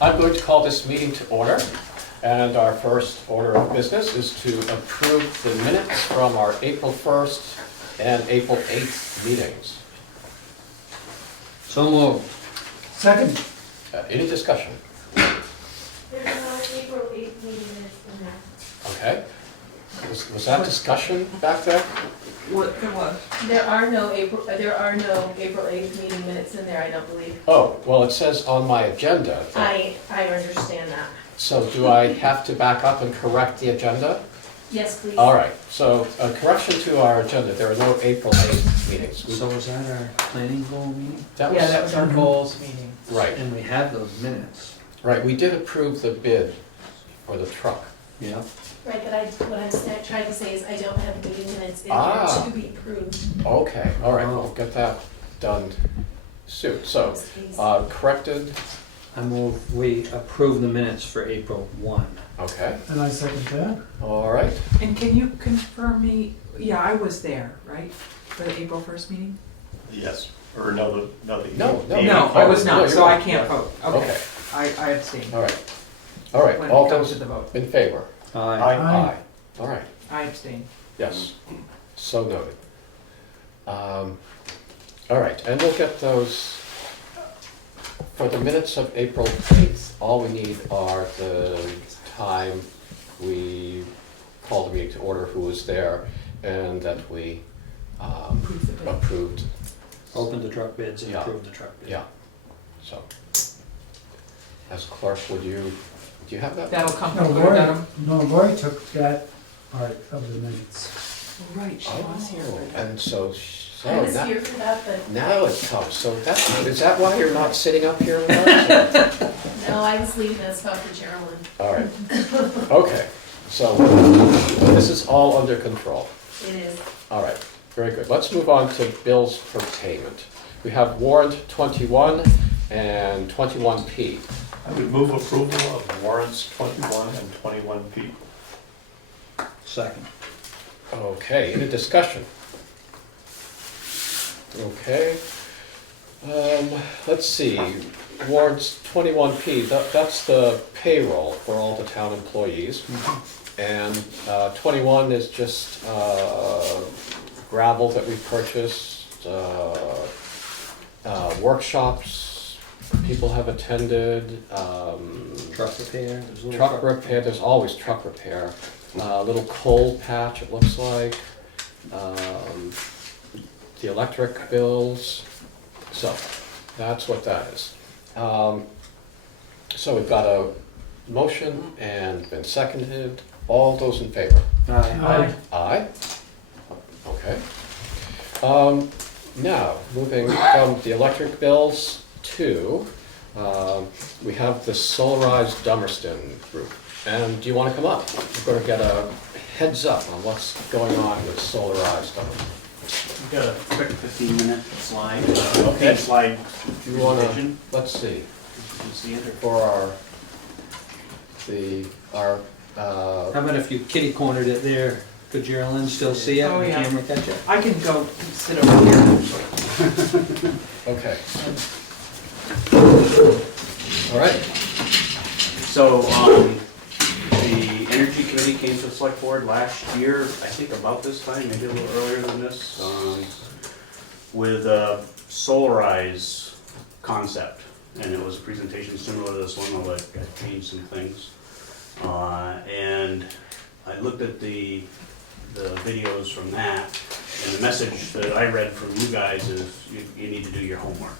I'm going to call this meeting to order, and our first order of business is to approve the minutes from our April 1st and April 8th meetings. So moved. Second. Any discussion? There's no April 8th meeting minutes in there. Okay. Was that discussion back there? What, there was? There are no April 8th meeting minutes in there, I don't believe. Oh, well, it says on my agenda. I understand that. So do I have to back up and correct the agenda? Yes, please. All right, so a correction to our agenda. There are no April 8th meetings. So was that our planning goal meeting? That Yeah, that was our goals meeting. Right, And we have those minutes. right. We did approve the bid for the truck. Yeah. Right, but what I'm trying to say is I don't have meeting minutes in Ah. there to be approved. Okay, all right, we'll get that done soon. So, Please. corrected, I move we approve the minutes for April 1. okay, And I second that. all right. And can you confirm me, yeah, I was there, right, for the April 1st meeting? Yes, or no. No, No, I was No, not, you're so I right. can't vote. Okay, Okay, I abstained all right. All right, when all it comes those to the vote. in favor? Aye. Aye. All right, I abstained. yes, so noted. All right, and we'll get those, for the minutes of April 8th, all we need are the time we called the meeting to order, who was there, and that we Approve the bid. approved. Open the truck bids and Yeah. approve the truck bid. Yeah, so, as clerk, do you have that? That'll come No, from Lori, Adam. no, Lori took that part of the minutes. Right, she was here for that. And so, I was now, here for that, but now it comes, so is that why you're not sitting up here with us? no, I was leaving that spot for Carolyn. All right, okay, so this is all under control. It is. All right, very good. Let's move on to bills for payment. We have warrant 21 and 21P. I would move approval of warrants 21 and 21P. Second. Okay, any discussion? Okay. Let's see, warrants 21P, that's the payroll for all the town employees. And 21 is just gravel that we purchased, workshops people have attended, Truck repair. There's a little truck repair, there's always truck repair. Little coal patch, it looks like. The electric bills. So, that's what that is. So we've got a motion and been seconded. All those in favor? Aye. Aye. Okay. Now, moving from the electric bills to, we have the Solarize Dummerston group. And do you want to come up? We're going to get a heads up on what's going on with Solarize Dummerston. We've got a quick 15-minute slide. Okay. Slide You want to, presentation. let's see, You can see it. for our, How about if you kitty cornered it there? Could Geraldine still see it? Oh, The yeah. camera catch it? I can go sit over here. okay. All right. So, the Energy Committee came to the Select Board last year, I think about this time, maybe a little earlier than this, with a Solarize concept. And it was a presentation similar to this one, although I changed some things. And I looked at the videos from that, and the message that I read from you guys is you need to do your homework.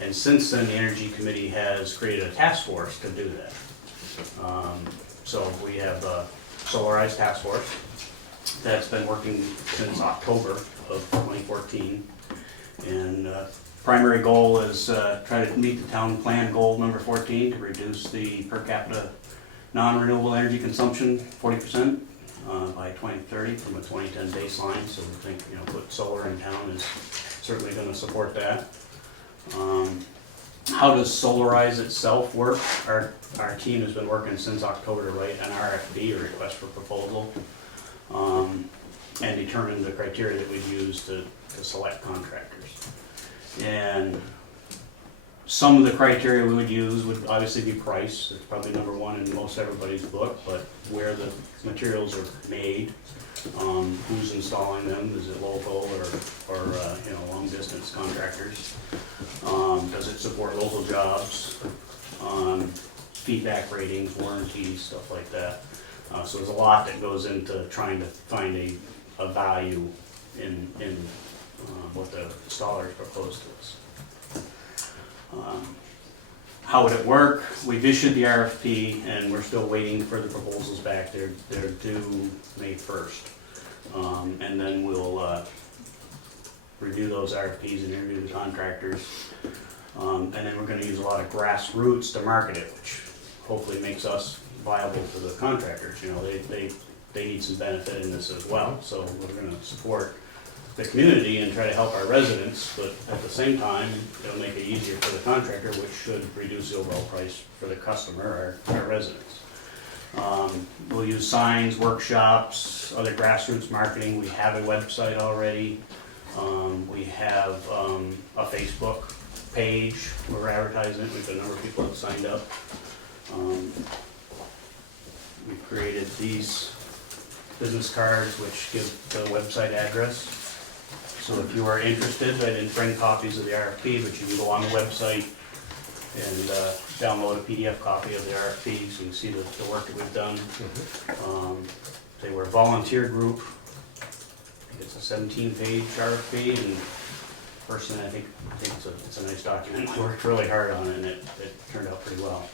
And since then, the Energy Committee has created a task force to do that. So we have a Solarize task force that's been working since October of 2014. And primary goal is try to meet the town plan goal number 14 to reduce the per capita non-renewable energy consumption 40% by 2030 from a 2010 baseline. So we think, put solar in town is certainly going to support that. how does Solarize itself work? Our team has been working since October to write an RFP, a request for proposal, and determine the criteria that we'd use to select contractors. And some of the criteria we would use would obviously be price. It's probably number one in most everybody's book, but where the materials are made, who's installing them, is it local or long distance contractors? Does it support local jobs? Feedback ratings, warranties, stuff like that. So there's a lot that goes into trying to find a value in what the installers propose to us. How would it work? We've issued the RFP and we're still waiting for the proposals back. They're due May 1st. And then we'll review those RFPs and interview the contractors. And then we're gonna use a lot of grassroots to market it, which hopefully makes us viable for the contractors. You know, they need some benefit in this as well. So we're gonna support the community and try to help our residents, but at the same time, it'll make it easier for the contractor, which should reduce the overall price for the customer, our residents. We'll use signs, workshops, other grassroots marketing. We have a website already. We have a Facebook page where we're advertising it. We've got a number of people that signed up. We've created these business cards which give the website address. So if you are interested, I didn't bring copies of the RFP, but you can go on the website and download a PDF copy of the RFP so you can see the work that we've done. They were a volunteer group. It's a 17-page RFP, and personally I think it's a nice document. We worked really hard on it and it turned out pretty well.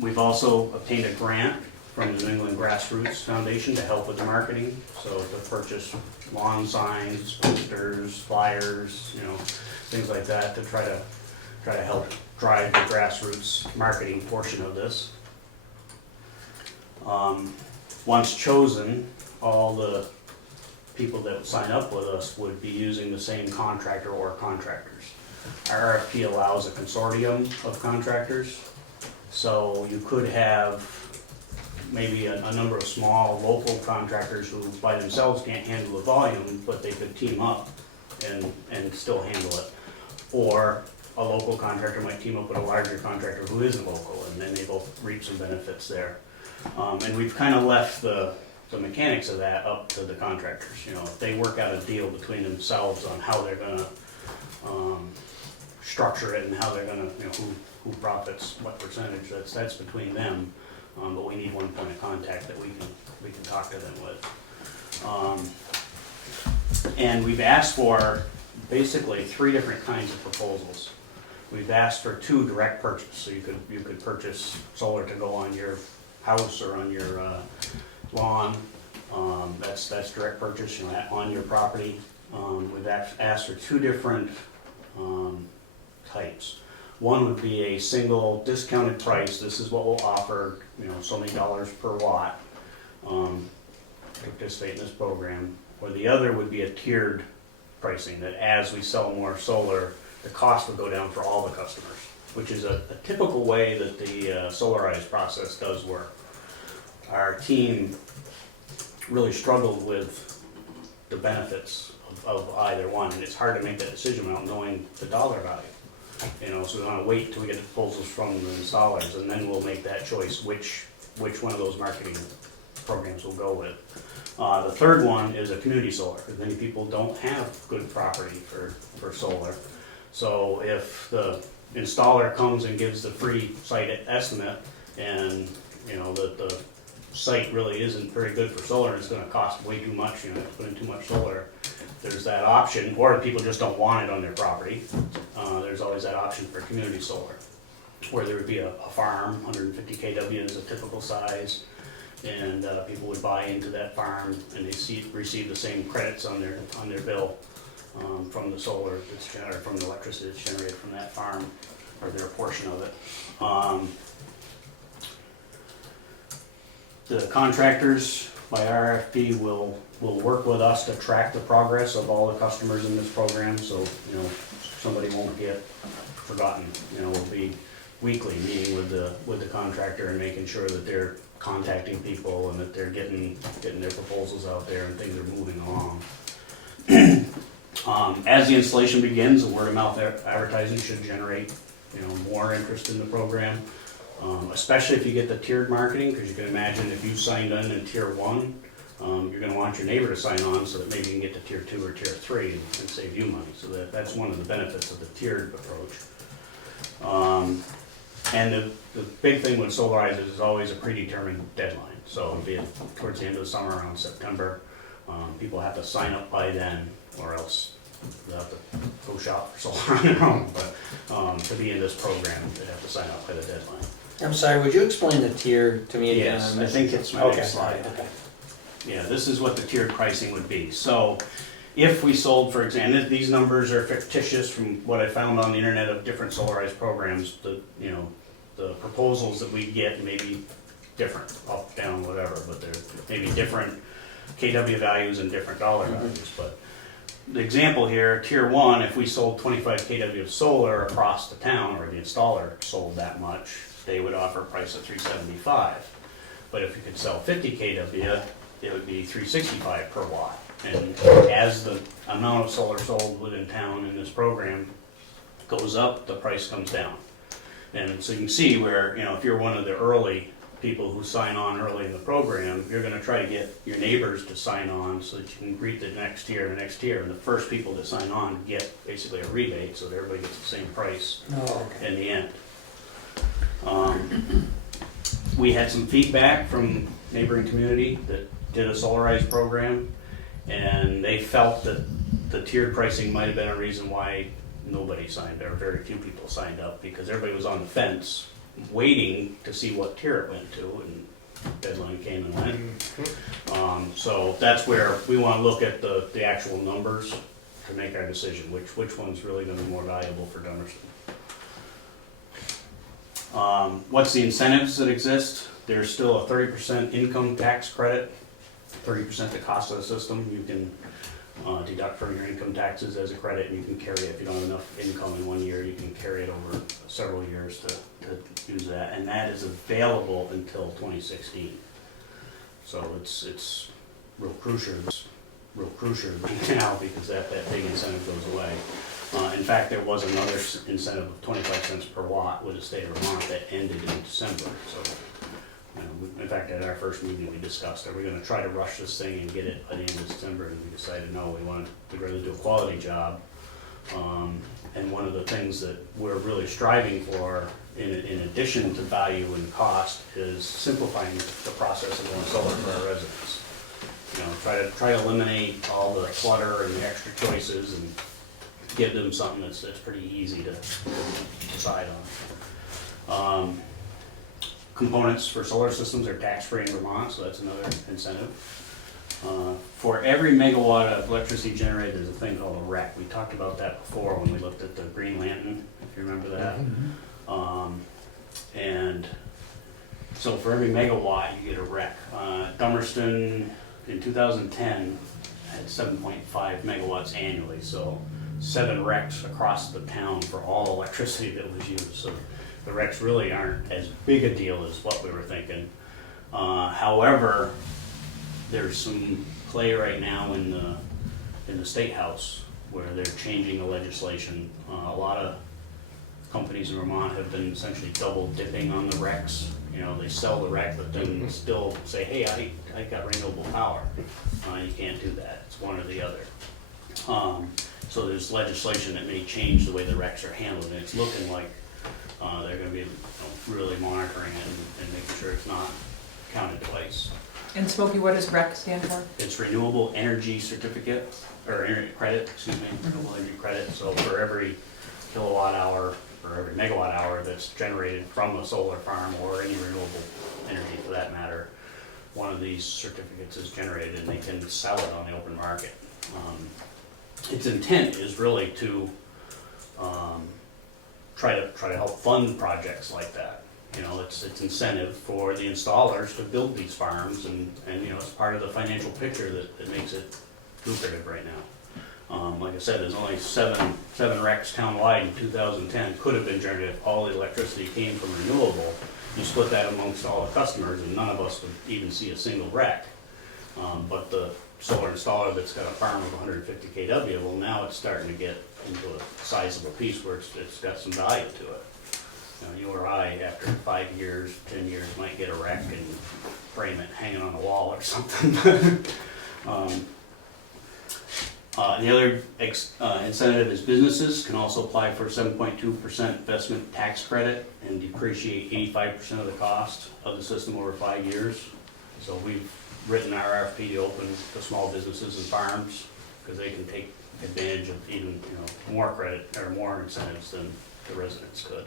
We've also obtained a grant from the New England Grassroots Foundation to help with the marketing, so to purchase lawn signs, posters, flyers, things like that to try to help drive the grassroots marketing portion of this. Once chosen, all the people that would sign up with us would be using the same contractor or contractors. Our RFP allows a consortium of contractors, so you could have maybe a number of small local contractors who by themselves can't handle the volume, but they could team up and still handle it. Or a local contractor might team up with a larger contractor who isn't local, and then they both reap some benefits there. And we've kind of left the mechanics of that up to the contractors. If they work out a deal between themselves on how they're gonna structure it and how they're gonna, who profits what percentage, that's between them. But we need one point of contact that we can talk to them with. And we've asked for basically 3 different kinds of proposals. We've asked for 2 direct purchase, so you could purchase solar to go on your house or on your lawn. That's direct purchase, on your property. We've asked for 2 different types. One would be a single discounted price. This is what we'll offer, so many dollars per watt to participate in this program. Or the other would be a tiered pricing, that as we sell more solar, the cost would go down for all the customers, which is a typical way that the Solarize process does work. Our team really struggled with the benefits of either one, and it's hard to make that decision without knowing the dollar value. So we want to wait till we get the proposals from the installers, and then we'll make that choice which one of those marketing programs we'll go with. The third one is a community solar, because many people don't have good property for solar. So if the installer comes and gives the free site estimate, and the site really isn't very good for solar, and it's going to cost way too much, to put in too much solar, there's that option. Or if people just don't want it on their property, there's always that option for community solar, where there would be a farm. 150 kW is a typical size, and people would buy into that farm, and they receive the same credits on their bill from the solar that's generated, from the electricity that's generated from that farm, or their portion of it. The contractors by RFP will work with us to track the progress of all the customers in this program, so, somebody won't get forgotten. We'll be weekly meeting with the contractor and making sure that they're contacting people and that they're getting their proposals out there and things are moving along. As the installation begins, the word of mouth advertising should generate, more interest in the program, especially if you get the tiered marketing, because you can imagine if you signed in tier 1, you're going to want your neighbor to sign on so that maybe you can get to tier 2 or tier 3 and save you money. So that's one of the benefits of the tiered approach. And the big thing with Solarize is always a predetermined deadline. So be it towards the end of the summer, around September, people have to sign up by then, or else they'll have to go shop for solar on their own. But to be in this program, they have to sign up by the deadline. I'm sorry, would you explain the tier to me again? Yes, I think it's my next slide. Okay. Yeah, this is what the tiered pricing would be. So if we sold, for example, these numbers are fictitious from what I found on the internet of different Solarize programs. The proposals that we get may be different, up, down, whatever, but they're maybe different KW values and different dollar values. But the example here, tier 1, if we sold 25 KW of solar across the town, or the installer sold that much, they would offer a price of $375. But if you could sell 50 KW, it would be $365 per watt. And as the amount of solar sold within town in this program goes up, the price comes down. And so you can see where, if you're one of the early people who sign on early in the program, you're going to try to get your neighbors to sign on so that you can greet the next tier and the next tier. And the first people to sign on get basically a rebate so that everybody gets the same price in the end. We had some feedback from neighboring community that did a Solarize program, and they felt that the tiered pricing might have been a reason why nobody signed, or very few people signed up, because everybody was on the fence waiting to see what tier it went to, and deadline came and went. So that's where we want to look at the actual numbers to make our decision, which one's really going to be more valuable for Dummerston. What's the incentives that exist? There's still a 30% income tax credit, 30% the cost of the system. You can deduct from your income taxes as a credit, and you can carry it if you don't have enough income in 1 year. You can carry it over several years to use that, and that is available until 2016. So it's real crucial now, because that big incentive goes away. In fact, there was another incentive of 25 cents per watt with the state of Vermont that ended in December. So, in fact, at our first meeting, we discussed, are we going to try to rush this thing and get it by the end of December? And we decided, no, we'd rather do a quality job. And one of the things that we're really striving for, in addition to value and cost, is simplifying the process of going solar for our residents. Try to eliminate all the clutter and the extra choices, and give them something that's pretty easy to decide on. Components for solar systems are tax-free in Vermont, so that's another incentive. For every megawatt of electricity generated, there's a thing called a REC. We talked about that before when we looked at the Green Lantern, if you remember that. And so for every megawatt, you get a REC. Dummerston in 2010 had 7.5 megawatts annually, so 7 RECs across the town for all electricity that was used. So the RECs really aren't as big a deal as what we were thinking. However, there's some play right now in the State House where they're changing the legislation. A lot of companies in Vermont have been essentially double dipping on the RECs. They sell the REC, but then still say, hey, I got renewable power. You can't do that. It's one or the other. So there's legislation that may change the way the RECs are handled, and it's looking like they're going to be really monitoring it and making sure it's not counted twice. And Smokey, what does REC stand for? It's Renewable Energy Certificate, or energy credit, renewable energy credit. So for every kilowatt hour, or every megawatt hour that's generated from a solar farm, or any renewable energy for that matter, one of these certificates is generated, and they can sell it on the open market. Its intent is really to try to help fund projects like that. You know, it's incentive for the installers to build these farms, and you know, it's part of the financial picture that makes it lucrative right now. Like I said, there's only seven RECs townwide in 2010, could have been generated if all the electricity came from renewable. You split that amongst all the customers, and none of us would even see a single REC. But the solar installer that's got a farm of 150 kW, well, now it's starting to get into a sizable piece where it's got some value to it. You or I, after 5 years, 10 years, might get a REC and frame it hanging on a wall or something. The other incentive is businesses can also apply for a 7.2% investment tax credit and depreciate 85% of the cost of the system over 5 years. So we've written our RFP to open to small businesses and farms because they can take advantage of even more credit or more incentives than the residents could.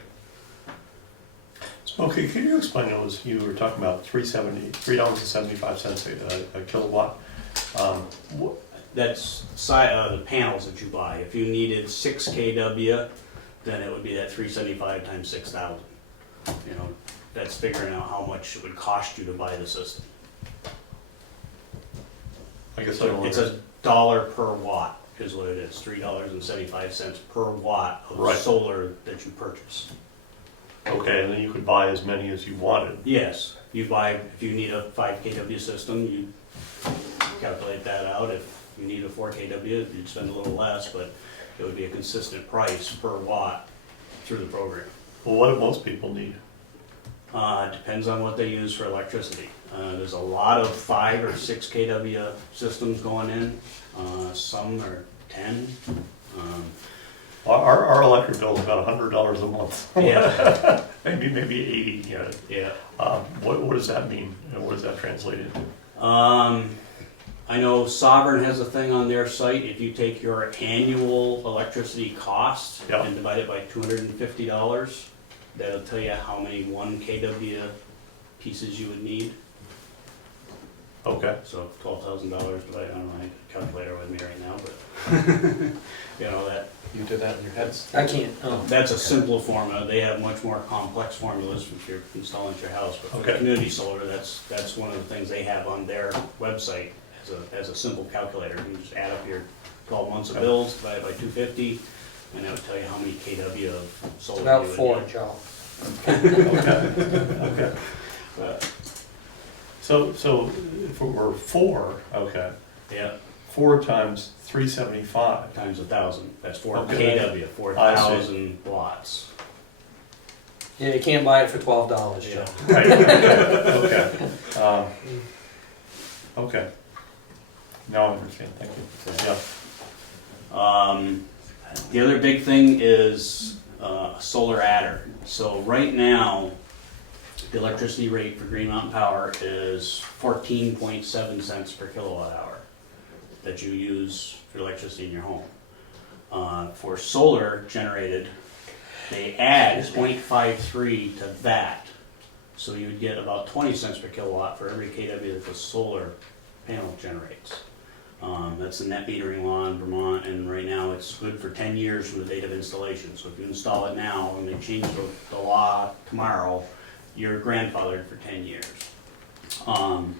Okay, can you explain those? You were talking about $3.75 a kilowatt. That's the panels that you buy. If you needed 6 kW, then it would be that 375 times 6,000. You know, that's figuring out how much it would cost you to buy the system. I guess So it's $1 per watt is what it is. $3.75 per watt of Right. solar that you purchase. Okay, and then you could buy as many as you wanted. Yes, you buy, if you need a 5 kW system, you calculate that out. If you need a 4 kW, you'd spend a little less, but it would be a consistent price per watt through the program. Well, what do most people need? Depends on what they use for electricity. There's a lot of 5 or 6 kW systems going in. Some are 10. Our electric bill is about $100 a month. Yeah. maybe 80. Yeah. What does that mean? And what does that translate into? I know Sovereign has a thing on their site. If you take your annual electricity cost Yeah. and divide it by $250, that'll tell you how many 1 kW pieces you would need. Okay. So $12,000 divided, I don't know, I have a calculator with me right now, but you know that. You did that in your heads? I can't, oh. That's a simple formula. They have much more complex formulas if you're installing at your house. But for Okay. community solar, that's one of the things they have on their website as a simple calculator. You can just add up your 12 months of bills, divide it by 250, and that would tell you how many kW of It's solar about you would 4, need. Joe. Okay. But, So if it were 4, okay, yeah, 4 times 375. times 1,000. That's 4 Okay. kW, 4,000 watts. Yeah, you can't buy it for $12, Joe. Yeah. Right. Okay. Okay. Now I understand. Thank you. Yeah. The other big thing is a solar adder. So right now, the electricity rate for Green Mountain Power is 14.7 cents per kilowatt hour that you use for electricity in your home. For solar generated, they add 0.53 to that. So you would get about 20 cents per kilowatt for every kW that the solar panel generates. That's the net metering law in Vermont, and right now it's good for 10 years from the date of installation. So if you install it now and they change the law tomorrow, you're grandfathered for 10 years. And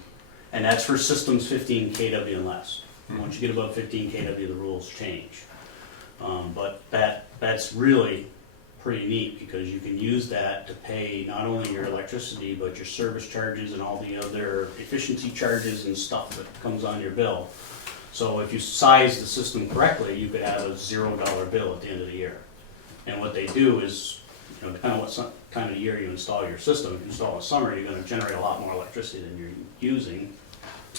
that's for systems 15 kW and less. Once you get above 15 kW, the rules change. But that's really pretty neat because you can use that to pay not only your electricity, but your service charges and all the other efficiency charges and stuff that comes on your bill. So if you size the system correctly, you could have a $0 bill at the end of the year. And what they do is, depending on what time of the year you install your system, if you install in summer, you're going to generate a lot more electricity than you're using.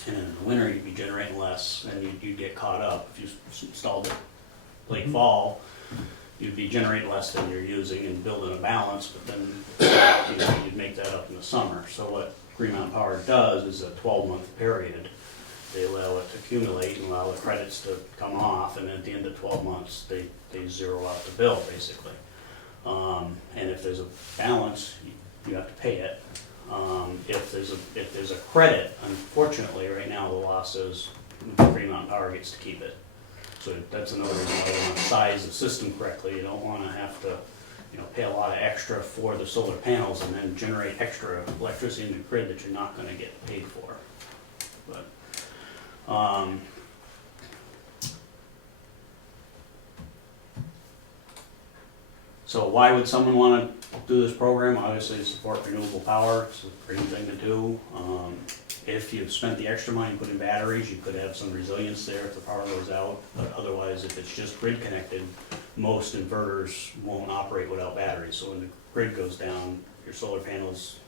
And in the winter, you'd be generating less and you'd get caught up. If you installed it late fall, you'd be generating less than you're using and building a balance, but then you'd make that up in the summer. So what Green Mountain Power does is a 12-month period. They allow it to accumulate and allow the credits to come off, and at the end of 12 months, they zero out the bill, basically. And if there's a balance, you have to pay it. If there's a credit, unfortunately, right now the law says Green Mountain Power gets to keep it. So that's another reason why you want to size the system correctly. You don't want to have to pay a lot of extra for the solar panels and then generate extra electricity in the grid that you're not gonna get paid for. But, so why would someone wanna do this program? Obviously to support renewable power, it's a great thing to do. If you've spent the extra money putting batteries, you could have some resilience there if the power goes out, but otherwise, if it's just grid connected, most inverters won't operate without batteries, so when the grid goes down, your solar panels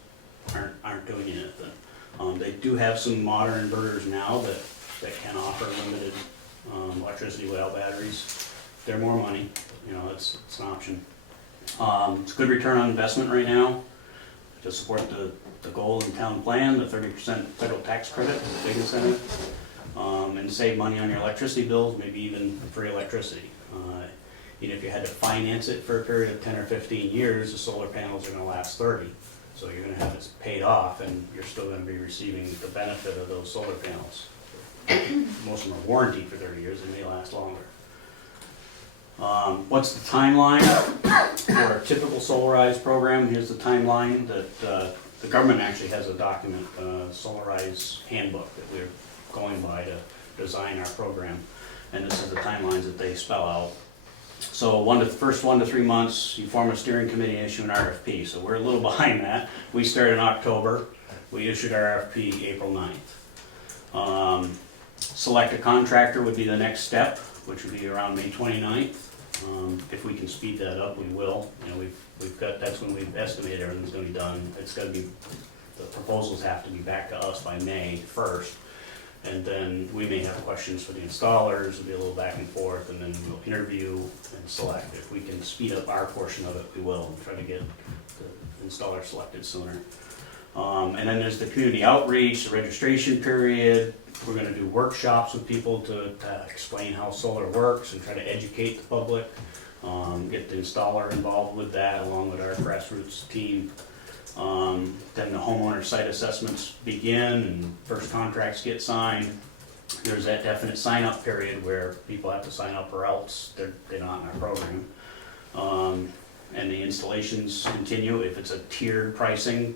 aren't doing anything. They do have some modern inverters now that can offer limited electricity without batteries. They're more money, it's an option. It's a good return on investment right now to support the goal in town plan, the 30% federal tax credit is a big incentive, and save money on your electricity bills, maybe even free electricity. If you had to finance it for a period of 10 or 15 years, the solar panels are going to last 30. So you're going to have it paid off, and you're still going to be receiving the benefit of those solar panels. Most of them are warranted for 30 years, they may last longer. What's the timeline for a typical Solarize program? Here's the timeline that the government actually has a document, Solarize handbook, that we're going by to design our program. And this is the timelines that they spell out. So first 1 to 3 months, you form a steering committee and issue an RFP. So we're a little behind that. We started in October. We issued our RFP April 9th. Select a contractor would be the next step, which would be around May 29th. If we can speed that up, we will. We've got, that's when we've estimated everything's gonna be done. It's gonna be, the proposals have to be back to us by May 1st. And then we may have questions for the installers, it'll be a little back and forth, and then we'll interview and select. If we can speed up our portion of it, we will, and try to get the installer selected sooner. And then there's the community outreach, the registration period. We're gonna do workshops with people to explain how solar works and try to educate the public. Get the installer involved with that along with our grassroots team. Then the homeowner site assessments begin and first contracts get signed. There's that definite sign-up period where people have to sign up or else they're not in our program. And the installations continue. If it's a tiered pricing,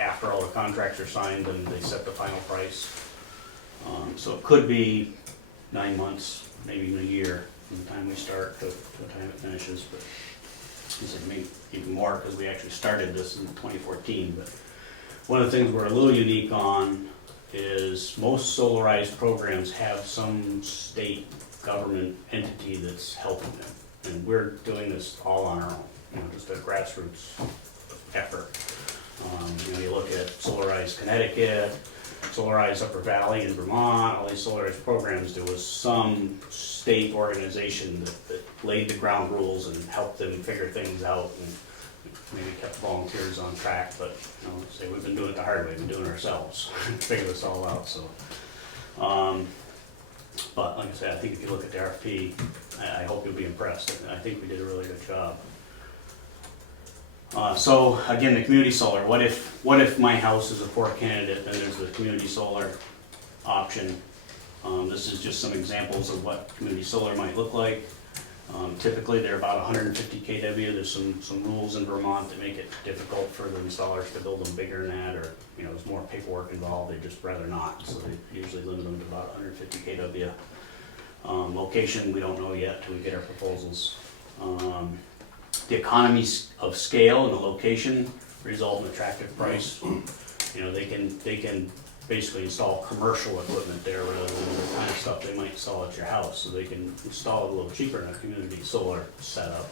after all the contracts are signed, then they set the final price. So it could be 9 months, maybe even a year from the time we start to the time it finishes. But maybe even more because we actually started this in 2014. But one of the things we're a little unique on is most Solarize programs have some state government entity that's helping them. And we're doing this all on our own, just a grassroots effort. You look at Solarize Connecticut, Solarize Upper Valley in Vermont, all these Solarize programs, there was some state organization that laid the ground rules and helped them figure things out and maybe kept volunteers on track, but say we've been doing it the hard way, we've been doing it ourselves, figure this all out. So, but like I said, I think if you look at the RFP, I hope you'll be impressed. I think we did a really good job. So again, the community solar. What if my house is a poor candidate? Then there's the community solar option. This is just some examples of what community solar might look like. Typically, they're about 150 kW. There's some rules in Vermont that make it difficult for the installers to build them bigger than that, or there's more paperwork involved. They'd just rather not. So they usually limit them to about 150 kW. Location, we don't know yet till we get our proposals. The economies of scale and the location result in attractive price. They can basically install commercial equipment there rather than the kind of stuff they might install at your house. So they can install it a little cheaper in a community solar setup.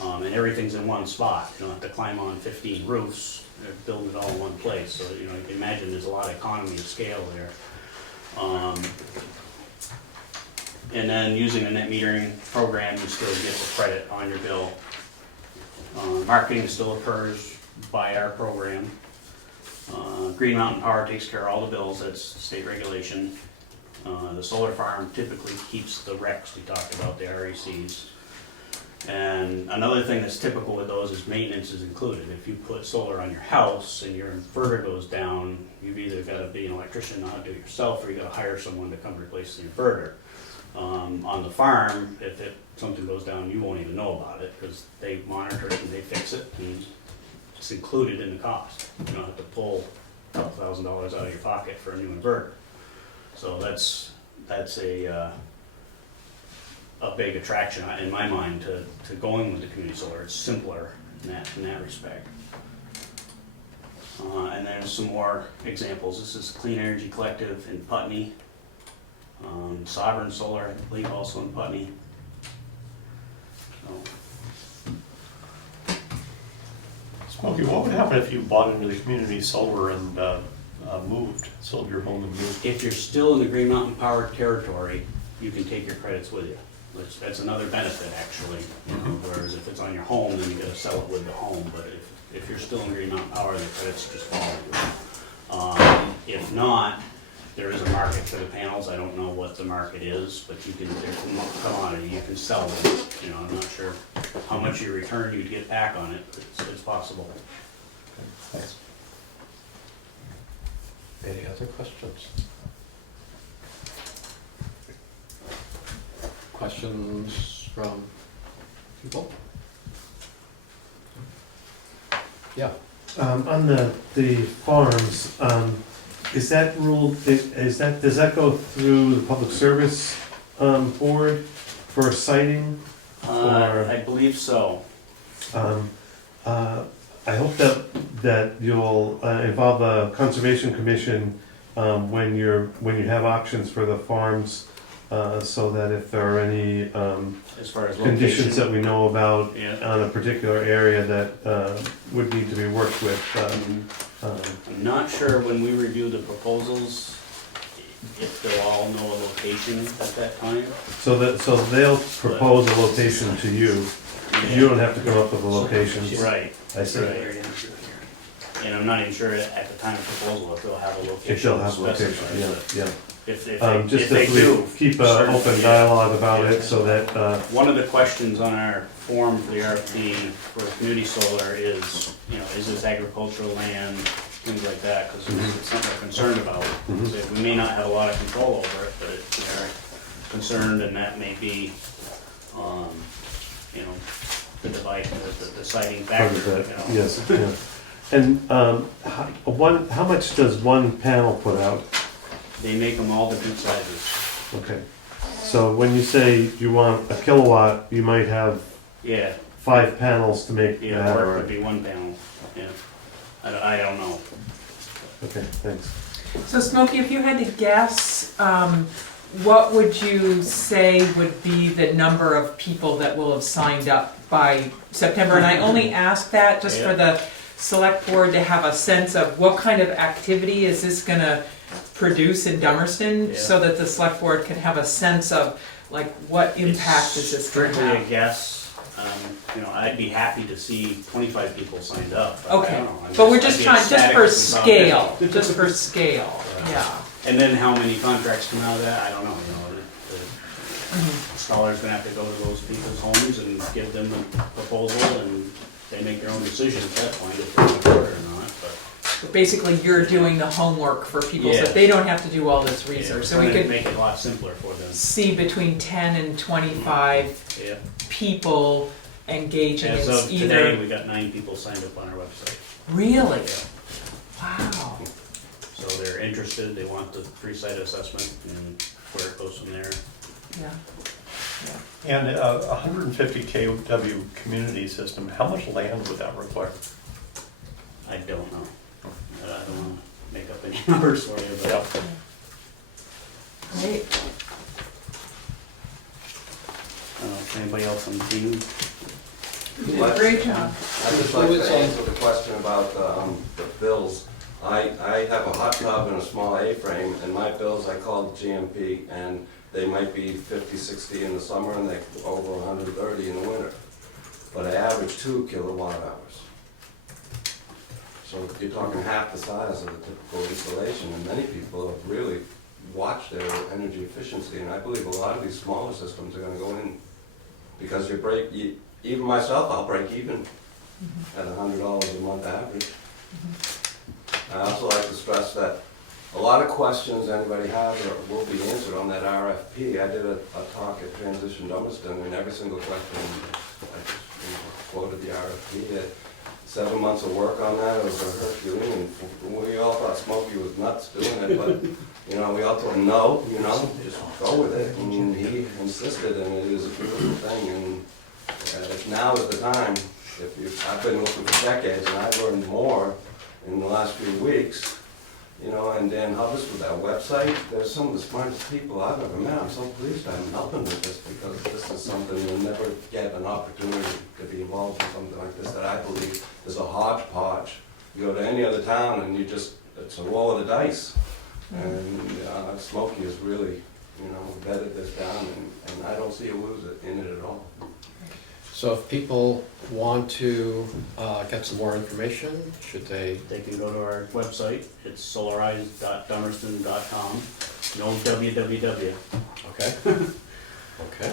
And everything's in one spot. You don't have to climb on 15 roofs. They're building it all in one place. So you can imagine there's a lot of economy of scale there. And then using a net metering program, you still get the credit on your bill. Marketing still occurs by our program. Green Mountain Power takes care of all the bills, that's state regulation. The solar farm typically keeps the RECs we talked about, the RECs. And another thing that's typical with those is maintenance is included. If you put solar on your house and your inverter goes down, you've either got to be an electrician, not do it yourself, or you got to hire someone to come replace the inverter. On the farm, if it something goes down, you won't even know about it, because they monitor it and they fix it, and it's included in the cost. You don't have to pull a couple $1,000s out of your pocket for a new inverter. So that's a big attraction in my mind to going with the community solar. It's simpler in that respect. And there's some more examples. This is Clean Energy Collective in Putney. Sovereign Solar, I believe, also in Putney. So, Smokey, what would happen if you bought into the community solar and sold your home and moved? if you're still in the Green Mountain Power territory, you can take your credits with you. That's another benefit, actually. Whereas if it's on your home, then you gotta sell it with the home. But if you're still in Green Mountain Power, the credits just follow you. If not, there is a market for the panels. I don't know what the market is, but you can, there's a commodity, you can sell them. You know, I'm not sure how much you return you'd get back on it, but it's possible. Thanks. Any other questions? Questions from people? Yeah. On the farms, is that rule, does that go through the public service board for siting? I believe so. I hope that you'll involve the Conservation Commission when you have options for the farms, so that if there are any As far as conditions location. that we know about Yeah. on a particular area that would need to be worked with. I'm not sure when we review the proposals, if they'll all know a location at that time. So they'll propose a location to you. You don't have to come up with a location. Right, I see. right. And I'm not even sure at the time of proposal if they'll have a location. If they'll have a location, specified, yeah, but yeah. If they Just do. keep an certainly, open yeah. dialogue about Yeah. it so that, One of the questions on our form for the RFP for community solar is, is this agricultural land, things like that, because it's something we're concerned about. Mhm. So we may not have a lot of control over it, but they're concerned, and that may be, the device, the deciding part factor. of that, yes, yeah. And how much does one panel put out? They make them all different sizes. Okay. So when you say you want a kilowatt, you might have Yeah, 5 panels to make yeah, that, or it or, could be one panel, yeah. I don't know. okay, thanks. So Smokey, if you had to guess, what would you say would be the number of people that will have signed up by September? And I only ask that just for the select board to have a sense of what kind of activity is this gonna produce in Dummerston, so that the select board can have a sense of, like, what impact is this gonna Strictly a have? guess. I'd be happy to see 25 people signed up. But I Okay, don't know. but we're I'd just be trying, just ecstatic for if we found scale, 50. just for scale, yeah. And then how many contracts come out of that, I don't know. The Mhm. scholar's gonna have to go to those people's homes and give them a proposal, and they make their own decision at that point if they want to do it or not. But But basically, you're doing the homework for people, so Yeah. that they don't have to do all this research. So we trying to could make it a lot simpler for them. see between 10 and 25 Yeah. people engaging in As of today, either. we got 9 people signed up on our website. Really? Yeah. Wow. So they're interested, they want the free site assessment, and where it goes from there. Yeah. And a 150 kW community system, how much land would that require? I don't know. I don't want to make up any numbers for you, but. Great. Anybody else on the team? You did a great job. I'd just like to answer the question about the bills. I have a hot tub and a small A-frame, and my bills I called GMP, and they might be 50, 60 in the summer, and they're over 130 in the winter. But I average 2 kilowatt hours. So you're talking half the size of the typical installation, and many people have really watched their energy efficiency, and I believe a lot of these smaller systems are gonna go in, because even myself, I'll break even at $100 a month average. I also like to stress that a lot of questions anybody has will be answered on that RFP. I did a talk at Transition Dummerston, and every single question, I just quoted the RFP. 7 months of work on that, it was a Herculean, and we all thought Smokey was nuts doing it, but, you know, we all told him, no, you know, just go with it, and he insisted, and it is a beautiful thing, and now is the time. I've been looking for decades, and I've learned more in the last few weeks, you know, and Dan Hubbs with that website, there's some of the smartest people I've ever met. I'm so pleased I'm helping with this, because this is something you'll never get an opportunity to be involved in something like this, that I believe is a hodgepodge. You go to any other town and it's a roll of the dice. And Smokey has really, you know, vetted this down, and I don't see a loser in it at all. So if people want to get some more information, should they? They can go to our website, it's solarize.dummerston.com, no www. Okay. Okay.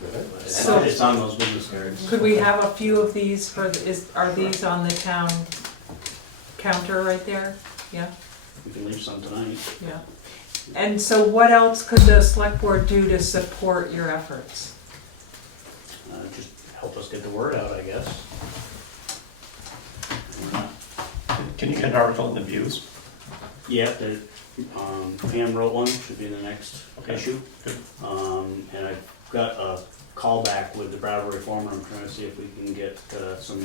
Good. So- It's on those business cards. Could we have a few of these are these on the town counter right there? Yeah, We can leave some tonight. yeah. And so what else could the select board do to support your efforts? Just help us get the word out, I guess. Can you get an article in the Views? Yeah, Pam wrote one, should be in the next Okay. issue. Good. And I've got a call back with the Brattleboro Reformer. I'm trying to see if we can get some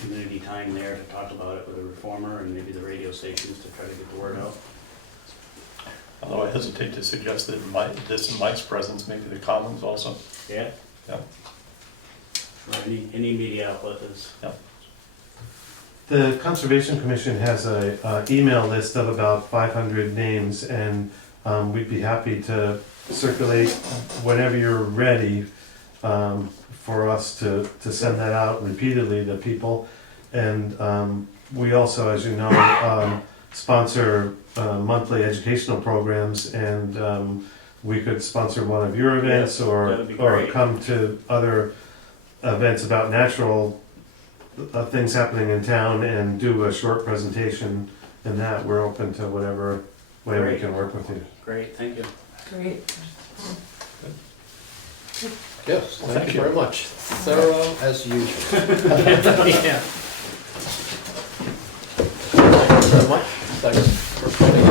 community time there to talk about it with the Reformer and maybe the radio stations to try to get the word out. Although I hesitate to suggest that this in Mike's presence, maybe the Commons also. Yeah? Yeah. Or any media outlet is. The Conservation Commission has a email list of about 500 names, and we'd be happy to circulate whenever you're ready for us to send that out repeatedly to people. And we also, as you know, sponsor monthly educational programs, and we could sponsor one of your events, that'd be or great. come to other events about natural things happening in town and do a short presentation. And that we're open to whatever way we Great. can work with you. Great, thank you. Great. Yes, Well, thank you very much. Thorough as usual. Yeah. Thank you very much. Thanks for coming in.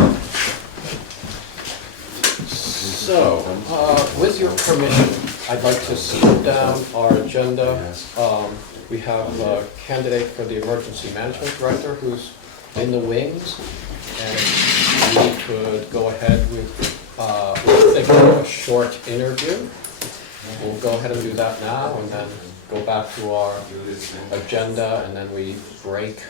So, with your permission, I'd like to slow down our agenda. We have a candidate for the Emergency Management Director who's in the wings. And we could go ahead with a short interview. We'll go ahead and do that now, and then go back to our agenda, and then we break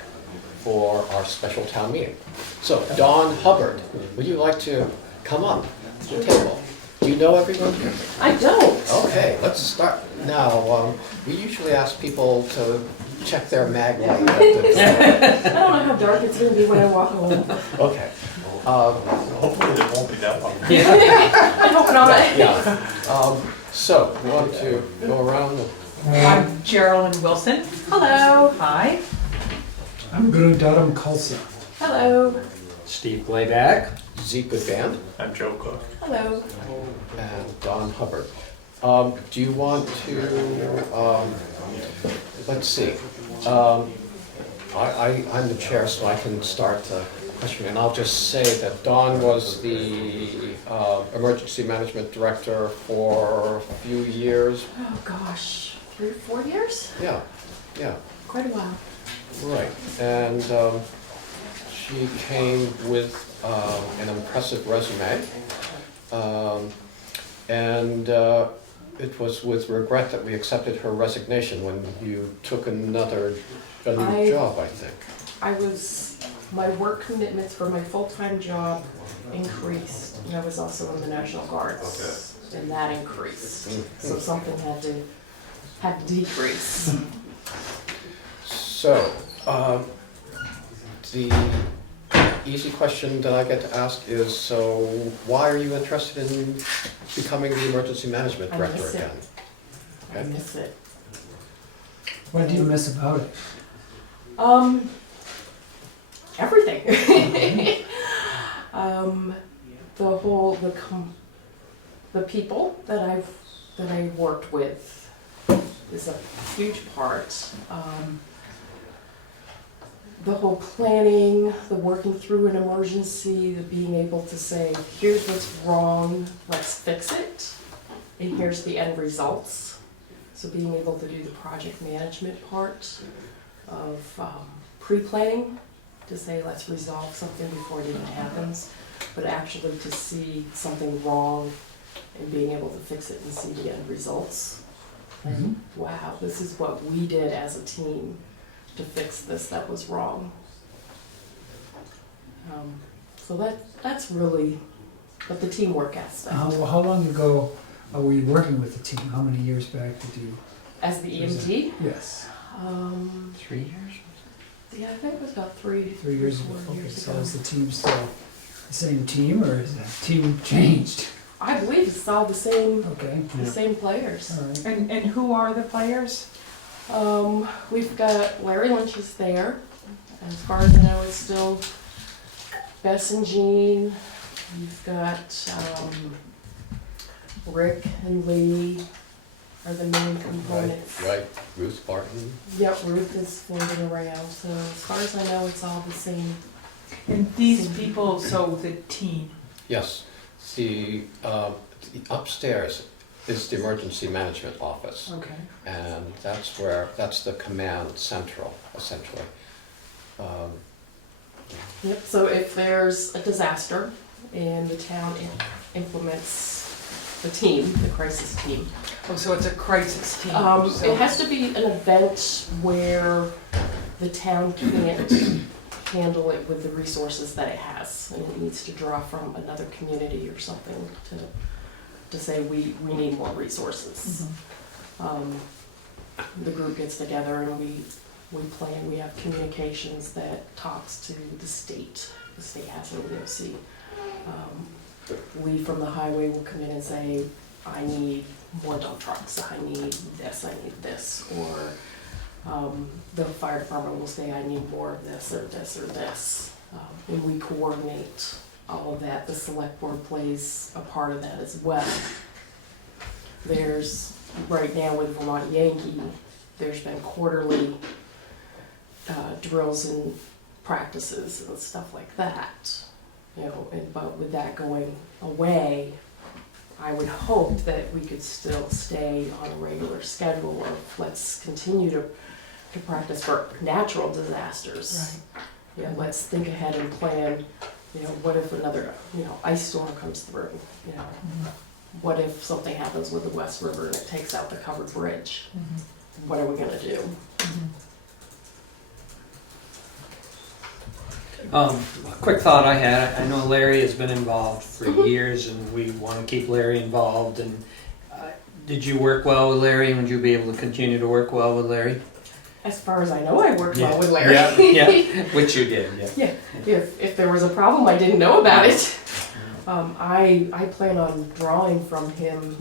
for our special town meeting. So, Dawn Hubbard, would you like to come up to the table? Do you know everyone here? I don't. Okay, let's start now. We usually ask people to check their magnet. I don't know how dark it's gonna be when I walk home. Okay. Hopefully it won't be that long. I hope not. Yeah. So, we want to go around. I'm Geraldine Wilson. Hello. Hi. I'm Guru Dharam Khalsa. Hello. Steve Glayback. Zeke Goodband I'm Joe Cook. Hello. and Don Hubbard. Do you want to, let's see. I'm the chair, so I can start questioning. And I'll just say that Don was the Emergency Management Director for a few years. Oh gosh, 3 or 4 years? Yeah, yeah. Quite a while. Right, and she came with an impressive resume, and it was with regret that we accepted her resignation when you took a new job, I think. My work commitments for my full-time job increased, and I was also in the National Guards, and that increased. So something had to decrease. So, the easy question that I get to ask is, so why are you interested in becoming the Emergency Management I Director miss it. again? I miss it. What do you miss about it? Everything. The people that I worked with is a huge part. The whole planning, the working through an emergency, the being able to say, here's what's wrong, let's fix it, and here's the end results. So being able to do the project management part of pre-planning, to say let's resolve something before it even happens, but actually to see something wrong and being able to fix it and see the end results. And wow, this is what we did as a team to fix this that was wrong. So that's really, but the teamwork aspect. How long ago were you working with the team? How many years back did you? As the EMT? Yes. 3 years? Yeah, I think it was about 3 3 years ago. 4 Okay, years so ago. is the team still the same team, or is the team changed? I believe it's all the same Okay. players. All right. And who are the players? We've got Larry Lynch is there. As far as I know, it's still Bess and Jean. We've got Rick and Lee are the main components. Right, Ruth Barton. Yep, Ruth is floating around. So as far as I know, it's all the same. And these people, so the team. Yes, the upstairs is the emergency management office. Okay. And that's the command central, essentially. Yep, so if there's a disaster and the town implements the team, the crisis team. Oh, so it's a crisis team. So- It has to be an event where the town can't handle it with the resources that it has. And it needs to draw from another community or something to say we need more resources. The group gets together and we plan, we have communications that talks to the state. The state has an EOC. Lee from the highway will come in and say, I need more dump trucks, I need this, or the fire department will say, I need more of this or this or this. And we coordinate all of that. The select board plays a part of that as well. There's, right now with Vermont Yankee, there's been quarterly drills and practices and stuff like that. You know, but with that going away, I would hope that we could still stay on a regular schedule of let's continue to practice for natural disasters. Right. Yeah, let's think ahead and plan, you know, what if another, ice storm comes through, what if something happens with the West River and it takes out the covered bridge? What are we gonna do? Quick thought I had, I know Larry has been involved for years and we want to keep Larry involved, and did you work well with Larry, and would you be able to continue to work well with Larry? As far as I know, I worked well with Larry. Yeah, which you did, yeah. Yeah, if there was a problem, I didn't know about it. I plan on drawing from him.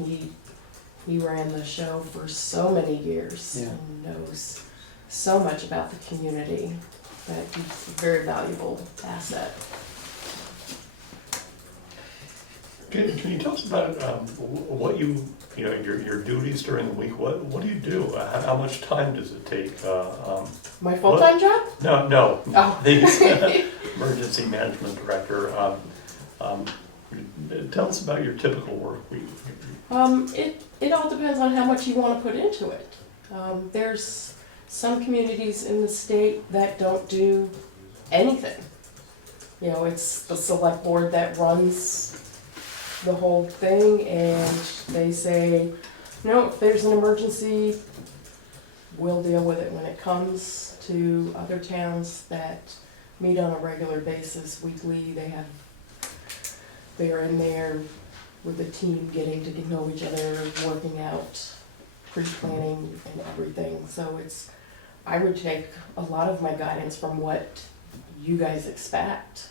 He ran the show for so many years and knows so much about the community that he's a very valuable asset. Can you tell us about what your duties during the week? What do you do? How much time does it take? My full-time job? No. Oh. The emergency management director. Tell us about your typical work week. It all depends on how much you want to put into it. There's some communities in the state that don't do anything. It's the select board that runs the whole thing, and they say, no, if there's an emergency, we'll deal with it when it comes. To other towns that meet on a regular basis, weekly, they're in there with the team, getting to know each other, working out, pre-planning and everything. So I would take a lot of my guidance from what you guys expect.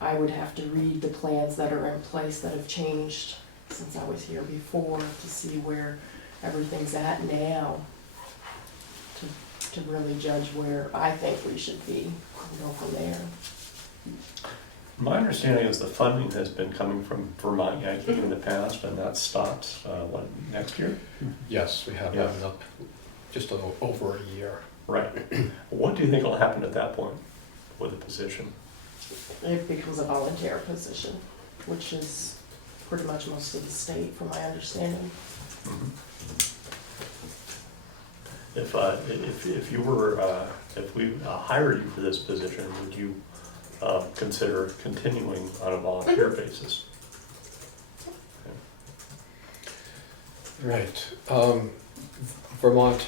I would have to read the plans that are in place that have changed since I was here before to see where everything's at now, to really judge where I think we should be and go from there. My understanding is the funding has been coming from Vermont Yankee in the past, and that stops, next year? Yes, we have Yeah. that up just a little over a year. Right. What do you think will happen at that point with the position? It becomes a volunteer position, which is pretty much most of the state, from my understanding. If you were, if we hired you for this position, would you consider continuing on a volunteer basis? Right. Vermont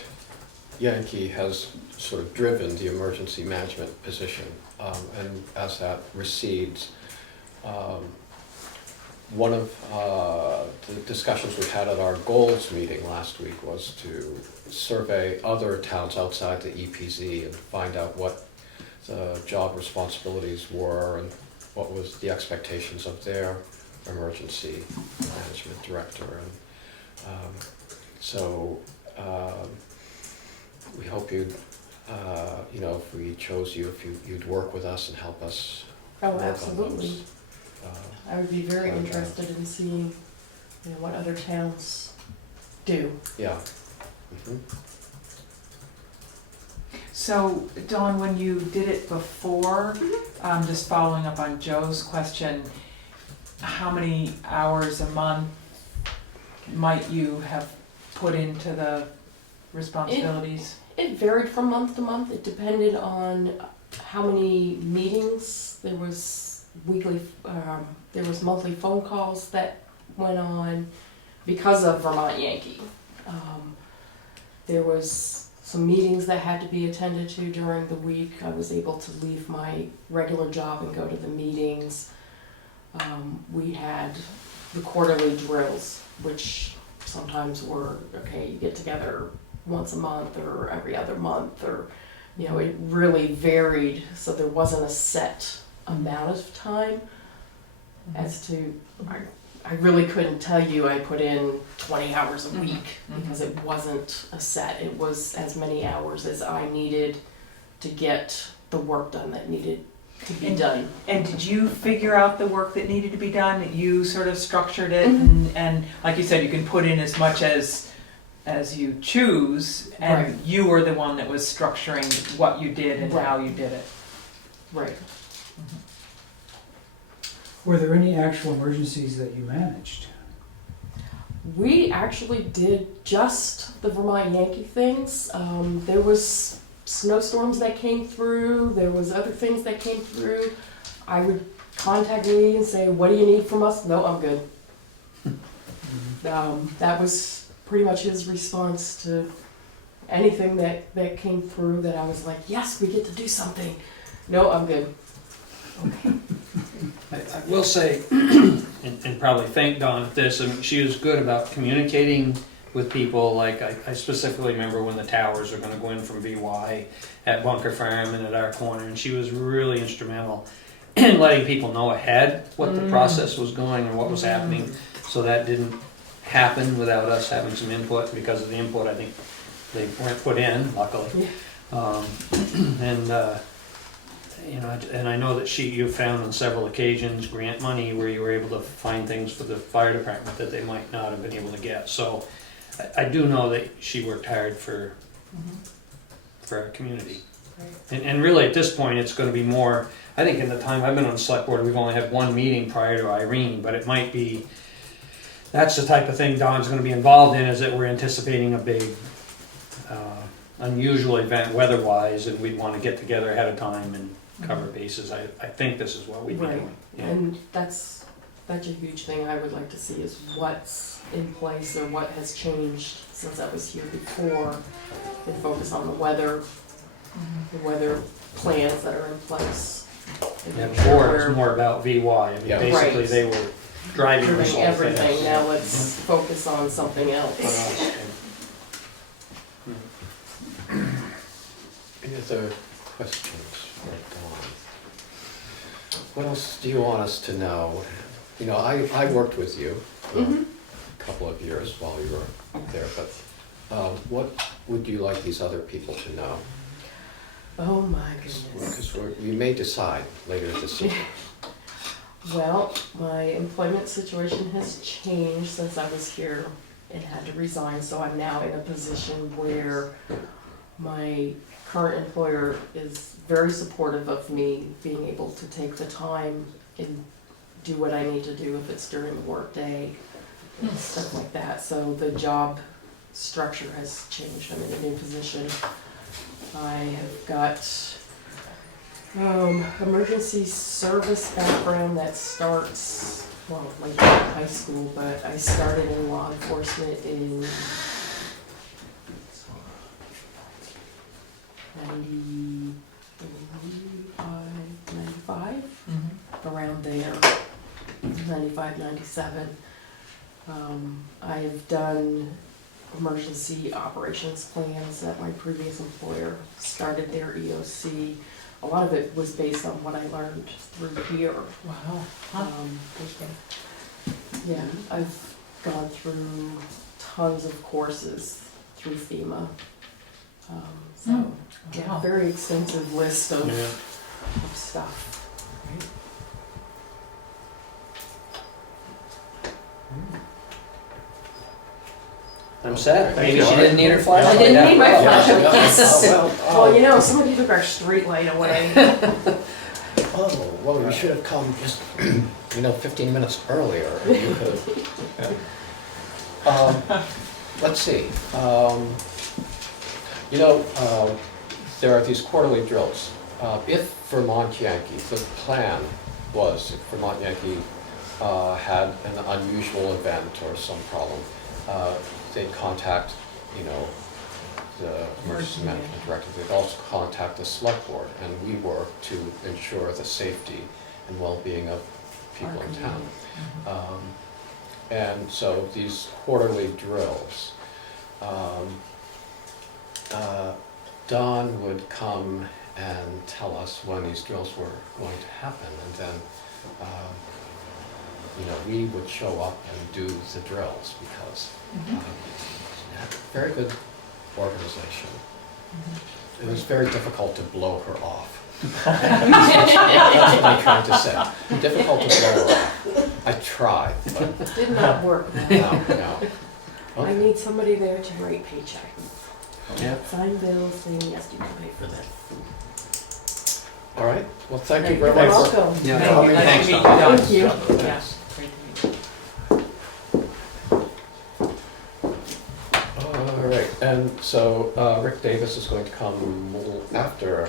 Yankee has sort of driven the emergency management position, and as that recedes, one of the discussions we had at our goals meeting last week was to survey other towns outside the EPZ and find out what the job responsibilities were and what was the expectations of their emergency management director. And so we hope you'd, you know, if we chose you, if you'd work with us and help us Oh, work on absolutely. those. I would be very Okay. interested in seeing, you know, what other towns do. Yeah. Mhm. So, Dawn, when you did it before, just following up on Joe's question, how many hours a month might you have put into the responsibilities? It varied from month to month. It depended on how many meetings. There was weekly, there was monthly phone calls that went on because of Vermont Yankee. There was some meetings that had to be attended to during the week. I was able to leave my regular job and go to the meetings. We had the quarterly drills, which sometimes were, okay, you get together once a month or every other month, or, you know, it really varied, so there wasn't a set amount of time as to, I really couldn't tell you I put in 20 hours a week because it wasn't a set. It was as many hours as I needed to get the work done that needed to be done. And did you figure out the work that needed to be done? You sort of structured it, and like you said, you can put in as much as you choose, and Right. you were the one that was structuring what you did and Right. how you did it. Right. Were there any actual emergencies that you managed? We actually did just the Vermont Yankee things. There was snowstorms that came through. There was other things that came through. I would contact Lee and say, "What do you need from us?" "No, I'm good." That was pretty much his response to anything that came through that I was like, "Yes, we get to do something." "No, I'm good." Okay. I will say, and probably thank Dawn at this, I mean, she was good about communicating with people. Like I specifically remember when the towers are going to go in from VY at Bunker Farm and at our corner, and she was really instrumental in letting people know ahead what the process was going and what was happening, so that didn't happen without us having some input. Because of the input, I think they weren't put in, luckily. You know, and I know that you found on several occasions grant money where you were able to find things for the fire department that they might not have been able to get. So I do know that she worked hard for our community. And really at this point it's going to be more, I think in the time I've been on the select board, we've only had one meeting prior to Irene, but it might be, that's the type of thing Dawn's going to be involved in, is that we're anticipating a big unusual event weather-wise, and we'd want to get together ahead of time and cover bases. I think this is what we'd be Right. doing. Yeah. And that's a huge thing I would like to see, is what's in place or what has changed since I was here before, and focus on the weather plans that are in place. And Yeah, make sure before it we're was more about VY. I mean, Yeah. basically Right. they were driving this doing whole everything. thing. Now let's focus on something else. Any other questions for Dawn? What else do you want us to know? You know, I worked with you for a couple of years while you were up there, but what would you like these other people to know? I would like to see is what's in place or what has changed since I was here before, and focus on the weather plans that are in place. And make sure we're doing everything. Now let's focus on something else. Any other questions for Dawn? Oh my goodness. Because we may decide later this evening. Well, my employment situation has changed since I was here and had to resign, so I'm now in a position where my current employer is very supportive of me being able to take the time and do what I need to do if it's during the workday, stuff like that. So the job structure has changed. I'm in a new position. I have got emergency service background that starts, well, like in high school, but I started in law enforcement in 95, around there, 95, 97. I have done emergency operations plans at my previous employer, started their EOC. A lot of it was based on what I learned through here. Wow. Yeah, I've gone through tons of courses through FEMA. So, yeah, Wow. very extensive list of Yeah. stuff. I'm sad. Thank Maybe you. she didn't need her flashlight. I didn't need my after all. flashlight. Yes. Well, you know, somebody took our street light away. Oh, well, you should have come just, 15 minutes earlier. You could have. Let's see. There are these quarterly drills. If Vermont Yankee, the plan was if Vermont Yankee had an unusual event or some problem, they'd contact, the emergency management director. They'd also contact the select board, and we work to ensure the safety and well-being of people in town. And so these quarterly drills, Don would come and tell us when these drills were going to happen, and then we would show up and do the drills because we had very good organization. It was very difficult to blow her off. That's what I'm trying to say. Difficult to blow her off. I tried, but Did not work. no. I need somebody there to write paychecks. Yeah. Sign bills saying, yes, you can pay for this. All right, well, thank you You're very much. welcome. Yeah. Thank you, nice Thanks, to meet you, Don. Don. Thank you. Yeah, great to meet you. All right, and so Rick Davis is going to come a little after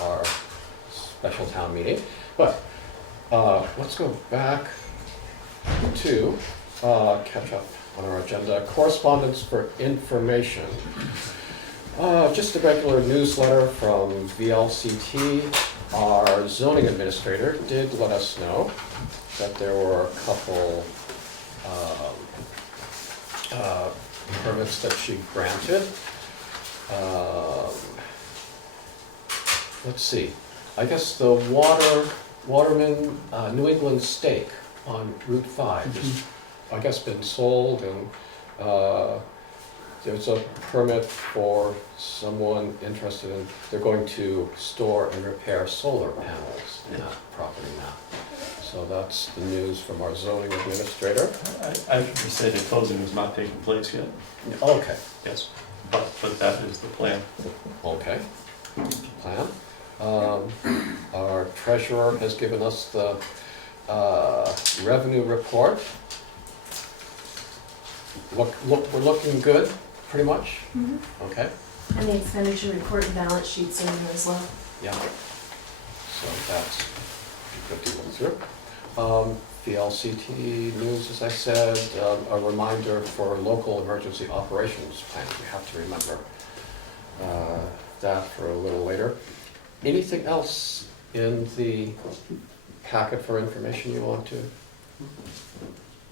our special town meeting. But let's go back to catch up on our agenda. Correspondence for information. Just a regular newsletter from VLCT. Our zoning administrator did let us know that there were a couple permits that she granted. Let's see, I guess the Waterman New England Steak on Route 5 has, I guess, been sold, and there's a permit for someone interested in, they're going to store and repair solar panels in that property now. So that's the news from our zoning administrator. I should just say the closing has not taken place yet, Okay, yes, but that is the plan. okay, plan. Our treasurer has given us the revenue report. We're looking good, pretty much? Okay, And the expenditure report and balance sheets are in there as well. yeah. So that's good to go through. The LCT news, as I said, a reminder for local emergency operations plan. We have to remember that for a little later. Anything else in the packet for information you want to?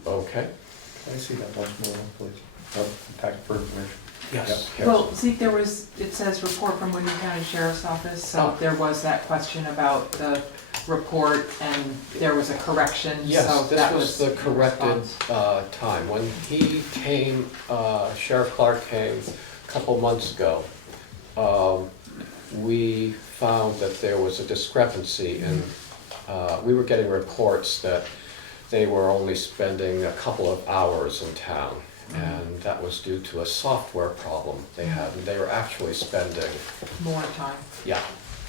Okay. Can I see that once more, please? Packet for information. Yes. Well, see, it says report from Wyndham County Sheriff's Office, so Oh. there was that question about the report, and there was a correction, so Yes, that this was the corrected response. time. When he came, Sheriff Clark came a couple months ago, we found that there was a discrepancy in, we were getting reports that they were only spending a couple of hours in town. And that was due to a software problem they had, and they were actually spending, More time. yeah,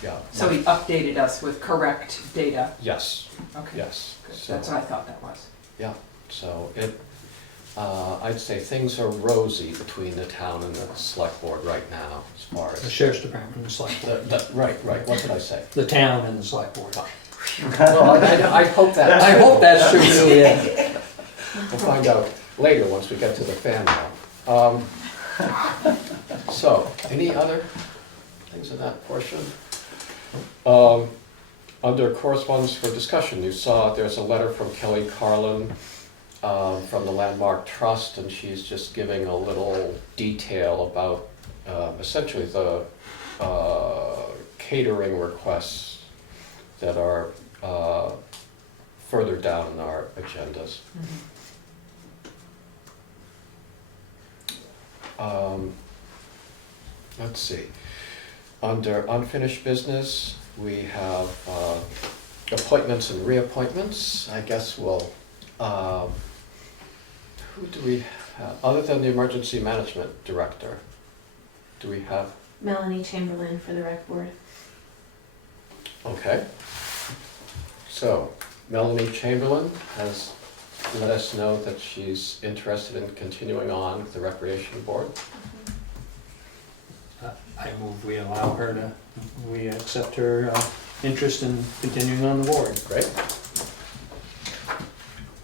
yeah. So he updated us with correct data. Yes, Okay. yes. Good. So, That's what I thought that was. yeah, so it, I'd say things are rosy between the town and the select board right now, as far The as. sheriff's department and the select board. Right, what did I say? The town and the select board. Well, I hope that. I hope that's true too, yeah. We'll find out later, once we get to the fan mail. So, any other things in that portion? Under correspondence for discussion, you saw there's a letter from Kelly Carlin from the Landmark Trust, and she's just giving a little detail about essentially the catering requests that are further down in our agendas. Let's see. Under unfinished business, we have appointments and reappointments. I guess we'll, who do we have, other than the emergency management director? Do we have, Melanie Chamberlain for the rec board. okay. So Melanie Chamberlain has let us know that she's interested in continuing on with the recreation board. I move we allow her to, we accept her interest in continuing on the board. Great,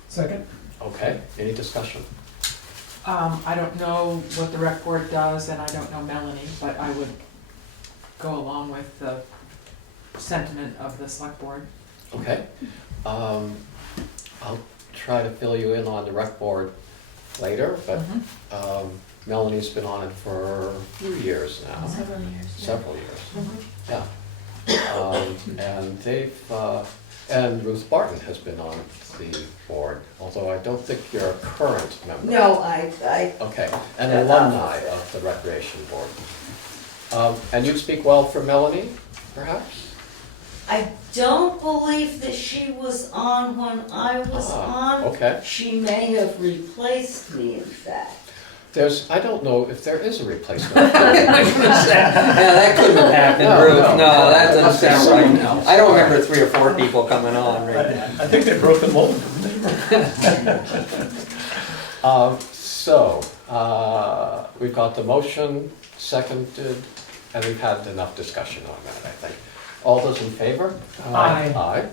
Second? okay, any discussion? I don't know what the rec board does, and I don't know Melanie, but I would go along with the sentiment of the select board. Okay, I'll try to fill you in on the rec board later, but Melanie's been on it for a few years now, Several years. Yeah. several years, Mhm. yeah. And they've, and Ruth Barton has been on the board, although I don't think you're a current member. No, I, Okay, an alumni of the recreation board. And you speak well for Melanie, perhaps? I don't believe that she was on when I was on. Okay. She may have replaced me, in fact. I don't know if there is a replacement. Yeah, that couldn't have happened, No, Ruth. no. No, that doesn't Must be sound someone right. else. I don't remember 3 or 4 people coming on right now. I think they broke the mold, didn't they? We've got the motion seconded, and we've had enough discussion on that, I think. All those in favor? Aye. Aye.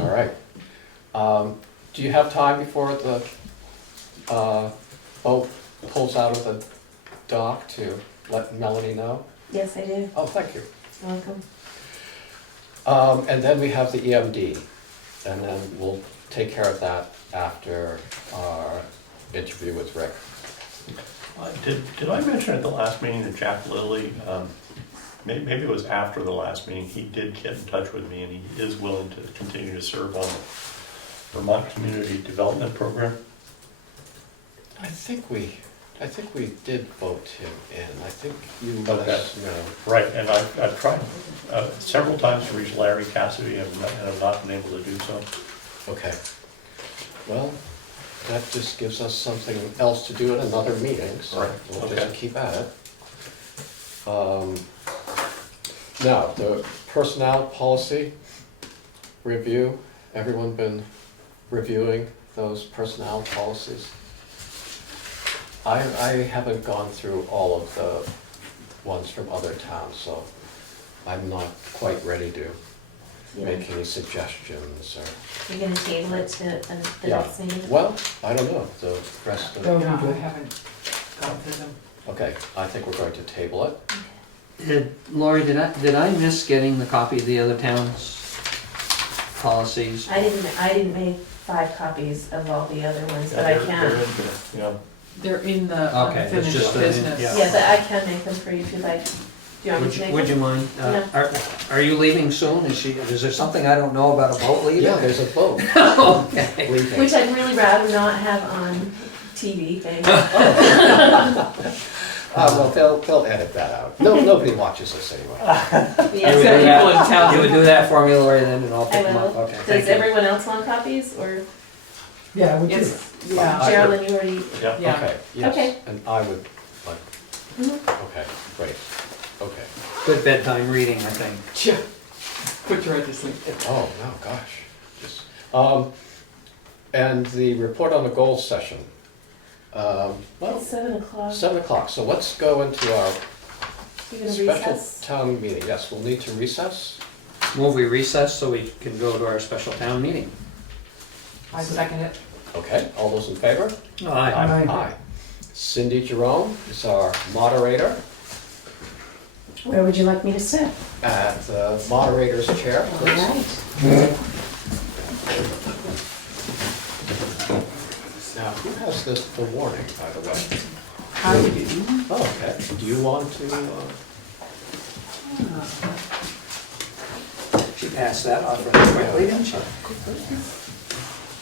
All right. Do you have time before the boat pulls out of the dock to let Melanie know? Yes, I do. Oh, thank you. Welcome. And then we have the EMD, and then we'll take care of that after our interview with Rick. Did I mention at the last meeting that Jack Lilly, maybe it was after the last meeting, he did get in touch with me and he is willing to continue to serve on the Vermont Community Development Program? I think we did vote him in. I think you let us know. Right, and I've tried several times to reach Larry Cassidy and have not been able to do so. Okay. Well, that just gives us something else to do at another meeting, so Right, we'll okay. just keep at it. Now, the personnel policy review, everyone been reviewing those personnel policies? I haven't gone through all of the ones from other towns, so I'm not quite ready to make any suggestions or. You're gonna table it to the Yeah. next meeting? Well, I don't know, the rest of, That would Yeah, be I good. haven't gone through them. okay, I think we're going to table it. Lori, did I miss getting the copy of the other towns' policies? I didn't make 5 copies of all the other ones, but I They're can. in there, They're in the Okay, it's unfinished just business. yeah. Yeah, but I can make them for you too, like, do you want me to make them? Would you mind? Yeah. Are you leaving soon? Is there something I don't know about a boat leaving? Yeah, there's a vote. Okay. Leaving. Which I'd really rather not have on TV, thanks. Well, they'll edit that out. No, nobody watches this anyway. You would do that, you would do that for me, Lori, then, and I'll I pick them up, will. okay. Does thank you. everyone else want copies, or Yeah, I would too. It's, yeah. Geraldine, you already? Yeah. Yeah. Okay, yes, Okay. and I would like, Mhm. okay, great, okay. Good bedtime reading, I think. Yeah. Put you right to sleep. Oh, no, gosh. Just, and the report on the goals session. Well, It's 7:00. 7 o'clock, so let's go into our You gonna special recess? town meeting. Yes, we'll need to recess. Move we recess so we can go to our special town meeting. I second it. Okay, all those in favor? Aye. Aye. Cindy Jerome is our moderator Where would you like me to sit? at the moderator's chair, All please. right. Now, who has the warning, by the way? How do you? Oh, okay. Do you want to, She passed that off rather quickly, didn't she?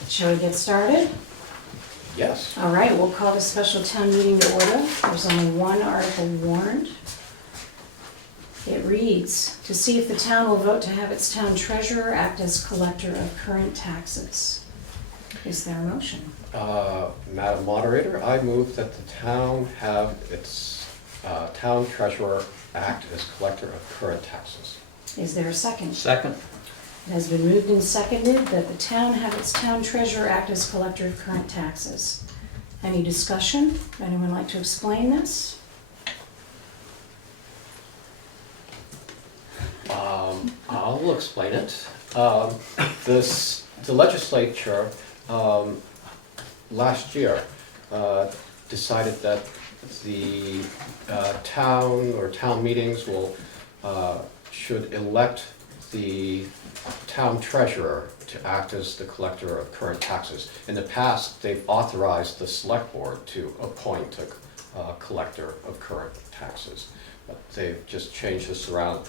Shall we get started? yes? All right, we'll call the special town meeting to order. There's only one article warned. It reads, to see if the town will vote to have its town treasurer act as collector of current taxes. Is there a motion? Madam Moderator, I move that the town have its town treasurer act as collector of current taxes. Is there a second? Second. It has been moved and seconded that the town have its town treasurer act as collector of current taxes. Any discussion? Anyone like to explain this? I'll explain it. The legislature last year decided that the town or town meetings should elect the town treasurer to act as the collector of current taxes. In the past, they've authorized the select board to appoint a collector of current taxes. But they've just changed this around,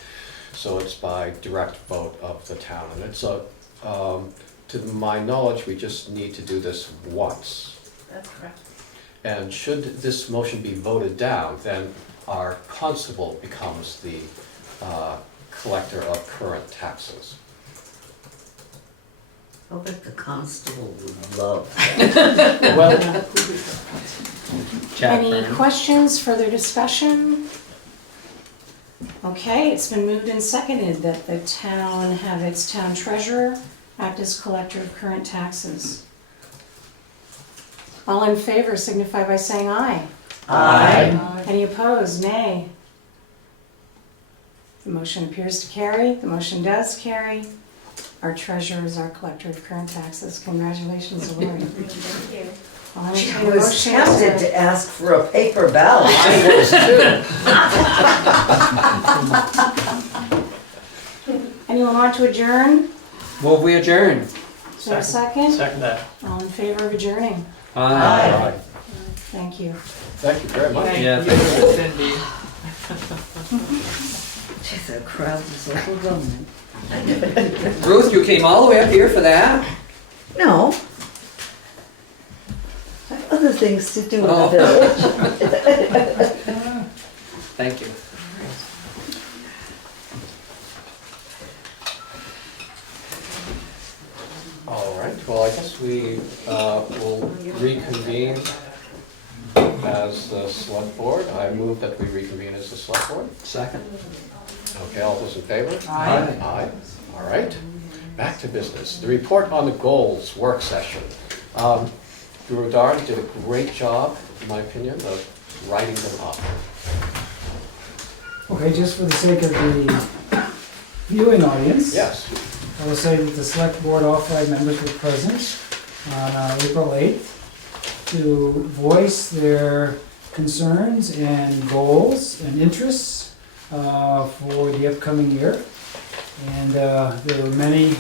so it's by direct vote of the town. And it's to my knowledge, we just need to do this once. That's correct. And should this motion be voted down, then our constable becomes the collector of current taxes. I bet the constable would love. Well, Jack Any Byrne. questions, further discussion? Okay, it's been moved and seconded that the town have its town treasurer act as collector of current taxes. All in favor signify by saying aye. Aye. Any opposed, nay. The motion appears to carry, the motion does carry. Our treasurer is our collector of current taxes. Congratulations, Lori. Thank you. I'll I entertain a was motion tempted to ask for a paper ballot. Anyone want to adjourn? Move we adjourn. Is there a second? Second that. All in favor of adjourning? Aye. Thank you. Thank you very much. Thank Yeah, you, Cindy. Geez, that crowd is overwhelming. Ruth, you came all the way up here for that? No. I have other things to do in the Oh. village. Thank you. All right, well, I guess we will reconvene as the select board. I move that we reconvene as the select board. Second. Okay, all those in favor? Aye. Aye, all right. Back to business. The report on the goals work session. Guru Dar did a great job, in my opinion, of writing them up. Okay, just for the sake of the viewing audience. Yes, I will say that the select board, all 5 members were present on April 8th to voice their concerns and goals and interests for the upcoming year. And there were many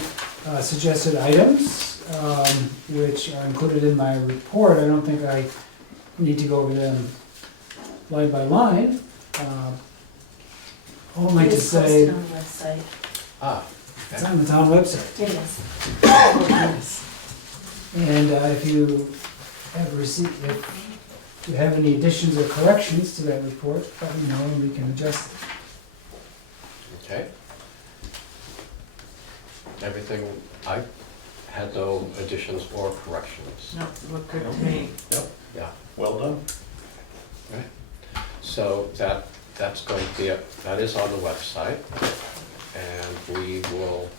suggested items which are included in my report. I don't think I need to go over them line by line. All I like to say, It is posted on the website. it's on the town website. It is. And if you have received, if If you have any additions or corrections to that report, let me know and we can adjust it. Okay. Everything, I had no additions or corrections. No, look good to me. Yeah, Well done. so that's going to be, that is on the website. And we will,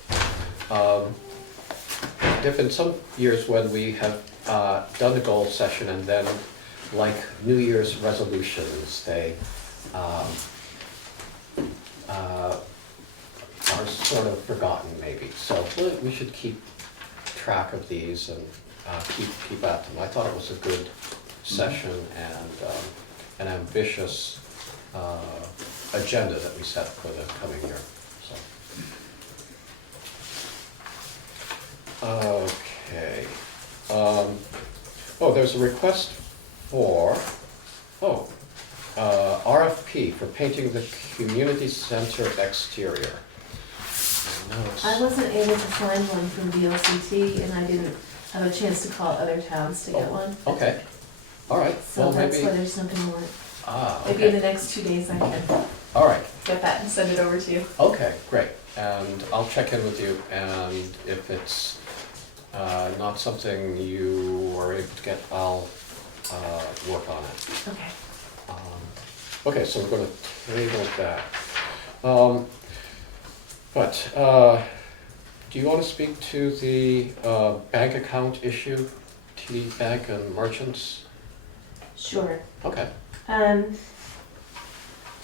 there've been some years when we have done the goal session and then, like New Year's resolutions, they are sort of forgotten maybe. So we should keep track of these and keep at them. I thought it was a good session and an ambitious agenda that we set for the coming year. So. Okay. Oh, there's a request for, RFP for painting the community center exterior. I wasn't able to find one from VLCT, and I didn't have a chance to call other towns to get one. Okay, all right. So Well, that's maybe. why there's something more. Maybe in Okay. the next 2 days I can All right, get that and send it over to you. okay, great. And I'll check in with you, and if it's not something you are able to get, I'll work on it. Okay. Okay, so we're gonna table that. But, do you want to speak to the bank account issue, TD Bank and merchants? Sure. Okay,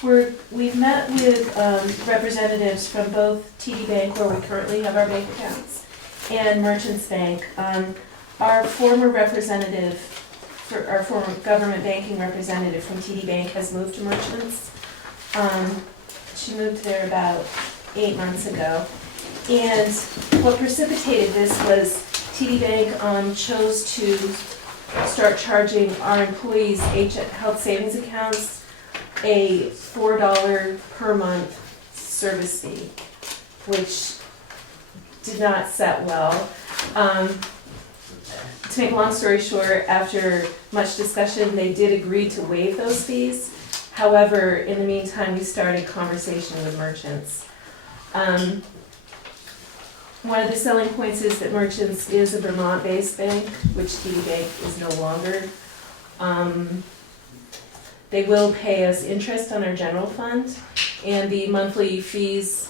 We've met with representatives from both TD Bank, where we currently have our bank accounts, and Merchants Bank. Our former representative, our former government banking representative from TD Bank has moved to Merchants. She moved there about 8 months ago. And what precipitated this was TD Bank chose to start charging our employees' health savings accounts a $4 per month service fee, which did not set well. To make a long story short, after much discussion, they did agree to waive those fees. However, in the meantime, we started conversation with merchants. One of the selling points is that Merchants is a Vermont-based bank, which TD Bank is no longer. They will pay us interest on our general fund, and the monthly fees,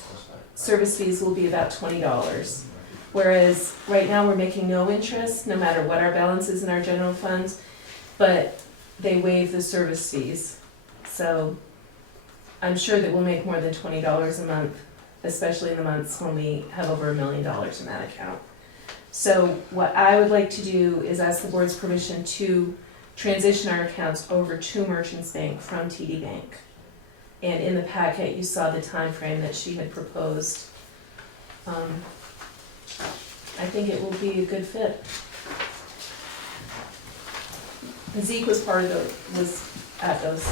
service fees will be about $20. Whereas right now we're making no interest, no matter what our balance is in our general funds, but they waive the service fees. So I'm sure that we'll make more than $20 a month, especially in the months when we have over $1 million in that account. So what I would like to do is ask the board's permission to transition our accounts over to Merchants Bank from TD Bank. And in the packet, you saw the time frame that she had proposed. I think it will be a good fit. Zeke was was at those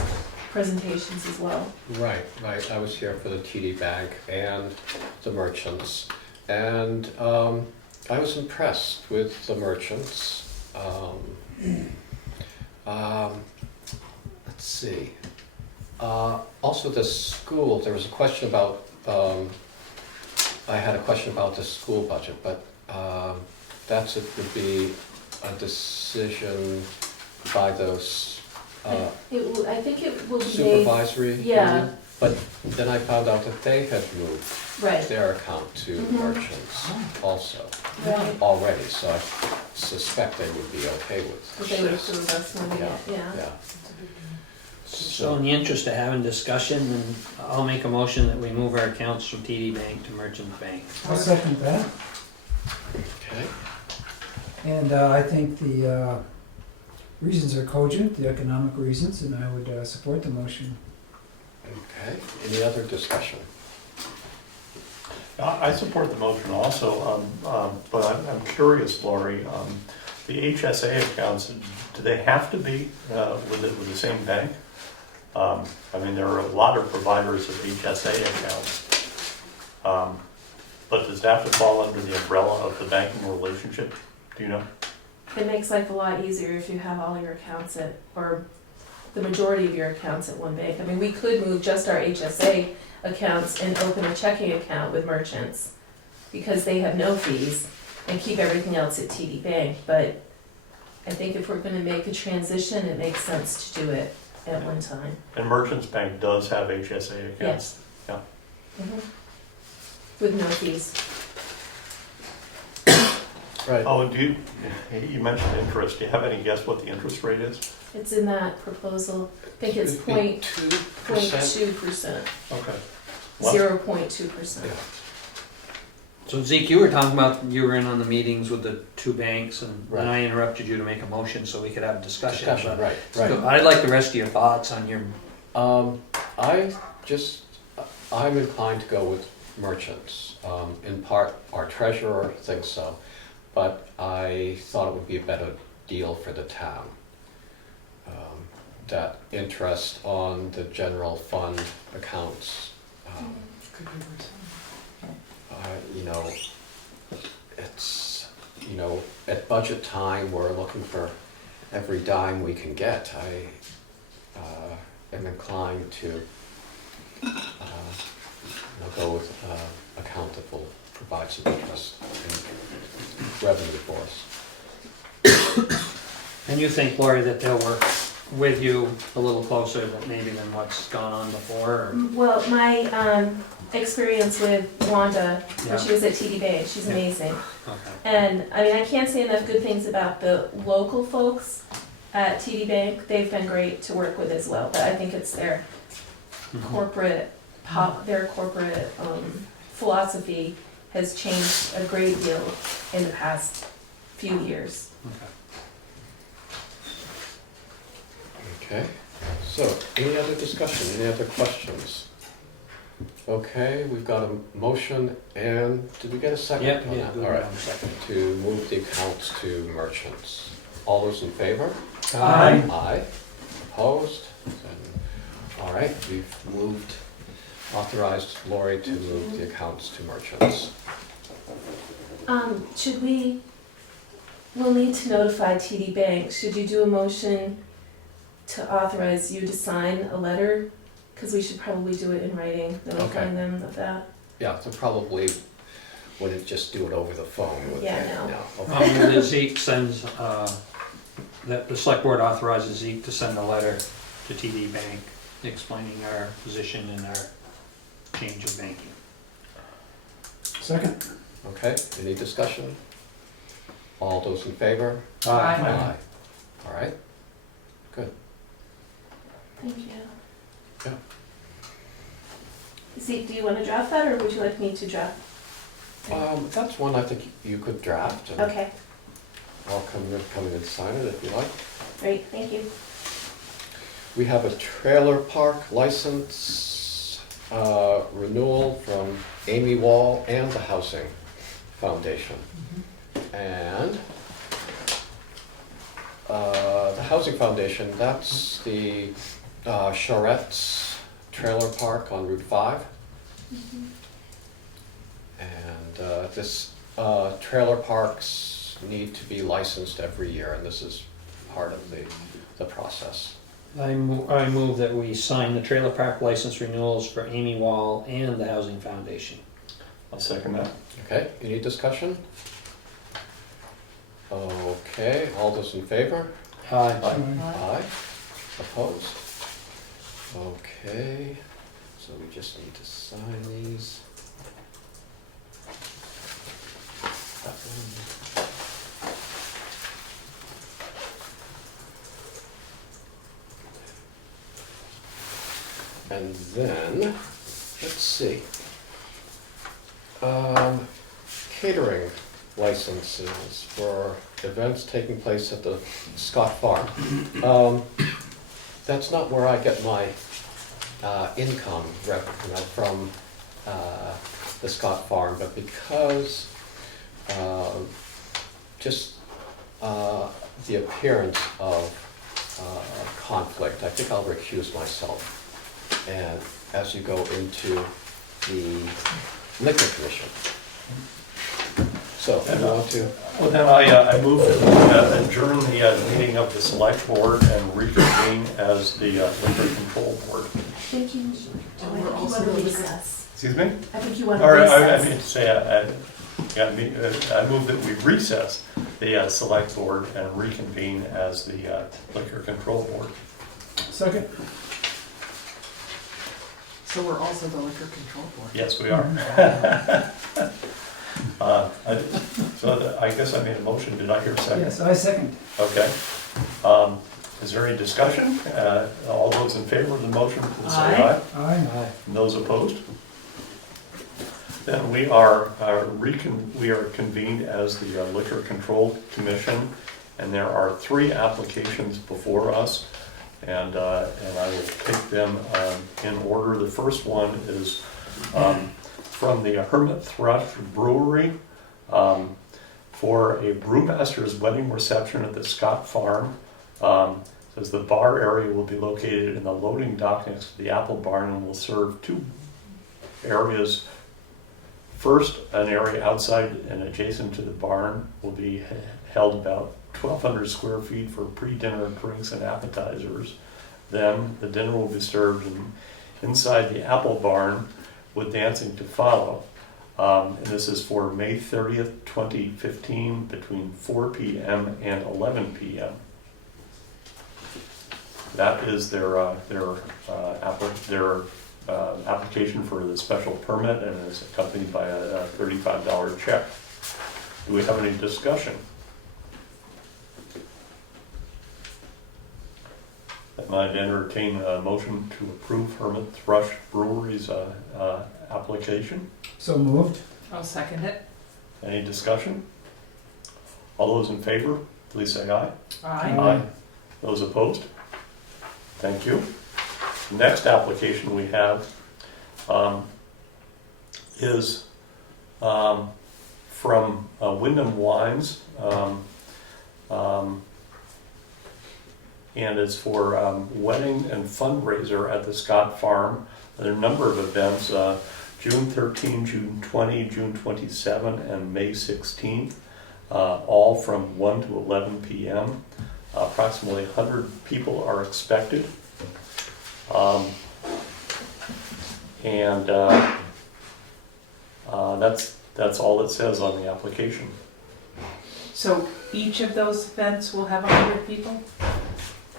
presentations as well. right. I was here for the TD Bank and the merchants. And I was impressed with the merchants. Let's see. Also the school, there was a question about, I had a question about the school budget, but would be a decision by those I think it will be made, supervisory yeah. union. But then I found out that they had moved right, their account to Mhm. merchants also, right, already, so I suspect they would be okay with but they would this. approve us when we Yeah. get, yeah. Yeah. So in the interest of having discussion, then I'll make a motion that we move our accounts from TD Bank to Merchants Bank. I'll second that. Okay, And I think the reasons are cogent, the economic reasons, and I would support the motion. okay. Any other discussion? I support the motion also, but I'm curious, Lori, the HSA accounts, do they have to be with the same bank? I mean, there are a lot of providers of HSA accounts, but does that have to fall under the umbrella of the banking relationship? Do you know? It makes life a lot easier if you have all your accounts or the majority of your accounts at one bank. I mean, we could move just our HSA accounts and open a checking account with merchants because they have no fees and keep everything else at TD Bank, but I think if we're gonna make a transition, it makes sense to do it at one time. And Merchants Bank does have HSA accounts. Yes. Mhm. With no fees. Right. Oh, you mentioned interest. Do you have any guess what the interest rate is? It's in that proposal, I think it's It'd be 0.2%, Okay. What? 0.2%. Yeah. So Zeke, you were talking about, you were in on the meetings with the two banks, and then Right. I interrupted you to make a motion so we could have a discussion. Discussion, but- right, So right. I'd like the rest of your thoughts on your, I'm inclined to go with merchants. In part, our treasurer thinks so, but I thought it would be a better deal for the town. That interest on the general fund accounts, you know, it's, you know, at budget time, we're looking for every dime we can get. I am inclined to go with an account that will provide some interest and revenue for us. and you think, Lori, that they'll work with you a little closer than maybe than what's gone on before? Or? Well, my experience with Wanda, Yeah. when she was at TD Bank, she's Yeah. amazing. Okay. And, I mean, I can't say enough good things about the local folks at TD Bank. They've been great to work with as well, but I think it's their corporate, their corporate philosophy has changed a great deal in the past few years. Okay, so any other discussion, any other questions? Okay, we've got a motion and, did we get a second? Yep, on yeah, that? good, All right, second. to move the accounts to merchants. All those in favor? Aye. Aye. Opposed? And- all right, we've moved, authorized Lori to move the accounts to merchants. We'll need to notify TD Bank. Should you do a motion to authorize you to sign a letter? Because we should probably do it in writing, notifying them of that. Yeah, so probably wouldn't just do it over the phone, would they? Yeah, no. Okay. That Zeke sends, that the select board authorizes Zeke to send a letter to TD Bank explaining our position and our change of banking. Second. Okay, any discussion? All those in favor? Aye. All right, Thank you. Yeah. Zeke, do you want to draft that, or would you like me to draft? that's one I think you could draft, and Okay, I'll come in and sign it if you like. great, thank you. We have a trailer park license renewal from Amy Wall and the Housing Foundation. And the Housing Foundation, that's the Charette's Trailer Park on Route 5. And this trailer parks need to be licensed every year, and this is part of the process. I move that we sign the trailer park license renewals for Amy Wall and the Housing Foundation. I'll second that. Okay, any discussion? Okay, all those in favor? Aye. Aye. Opposed? Okay, so we just need to sign these. That one. And then, let's see. Catering licenses for events taking place at the Scott Farm. That's not where I get my income from the Scott Farm, but because just the appearance of conflict, I think I'll recuse myself. And as you go into the Liquor Commission. So, if you want to, Well, then I move to adjourn the meeting of the select board and reconvene as the liquor control board. Thank you. Oh, I we're think you also want to recess. recess. Excuse me? I think you want to Or I recess. mean to say, I move that we recess the select board and reconvene as the liquor control board. Second. So we're also the liquor control board. Yes, we are. So I guess I made a motion. Did I hear a second? Yes, I second. Okay. Is there any discussion? All those in favor of the motion, please say Aye. aye. Aye. And those opposed? Then we are convened as the Liquor Control Commission, and there are 3 applications before us, and I will take them in order. The first one is from the Hermit Thrush Brewery for a brewmaster's wedding reception at the Scott Farm. Says the bar area will be located in the loading dock next to the apple barn and will serve 2 areas. First, an area outside and adjacent to the barn will be held about 1,200 square feet for pre-dinner drinks and appetizers. Then the dinner will be served inside the apple barn with dancing to follow. And this is for May 30th, 2015, between 4 p.m. and 11 p.m. That is their application for the special permit, and is accompanied by a $35 check. Do we have any discussion? I might entertain a motion to approve Hermit Thrush Brewery's application. So moved. I'll second it. Any discussion? All those in favor, please say aye. Aye. Those opposed? Thank you. Next application we have is from Wyndham Wines, and it's for wedding and fundraiser at the Scott Farm. There are a number of events, June 13, June 20, June 27, and May 16th, all from 1 to 11 p.m. Approximately 100 people are expected. That's all it says on the application. So each of those events will have 100 people?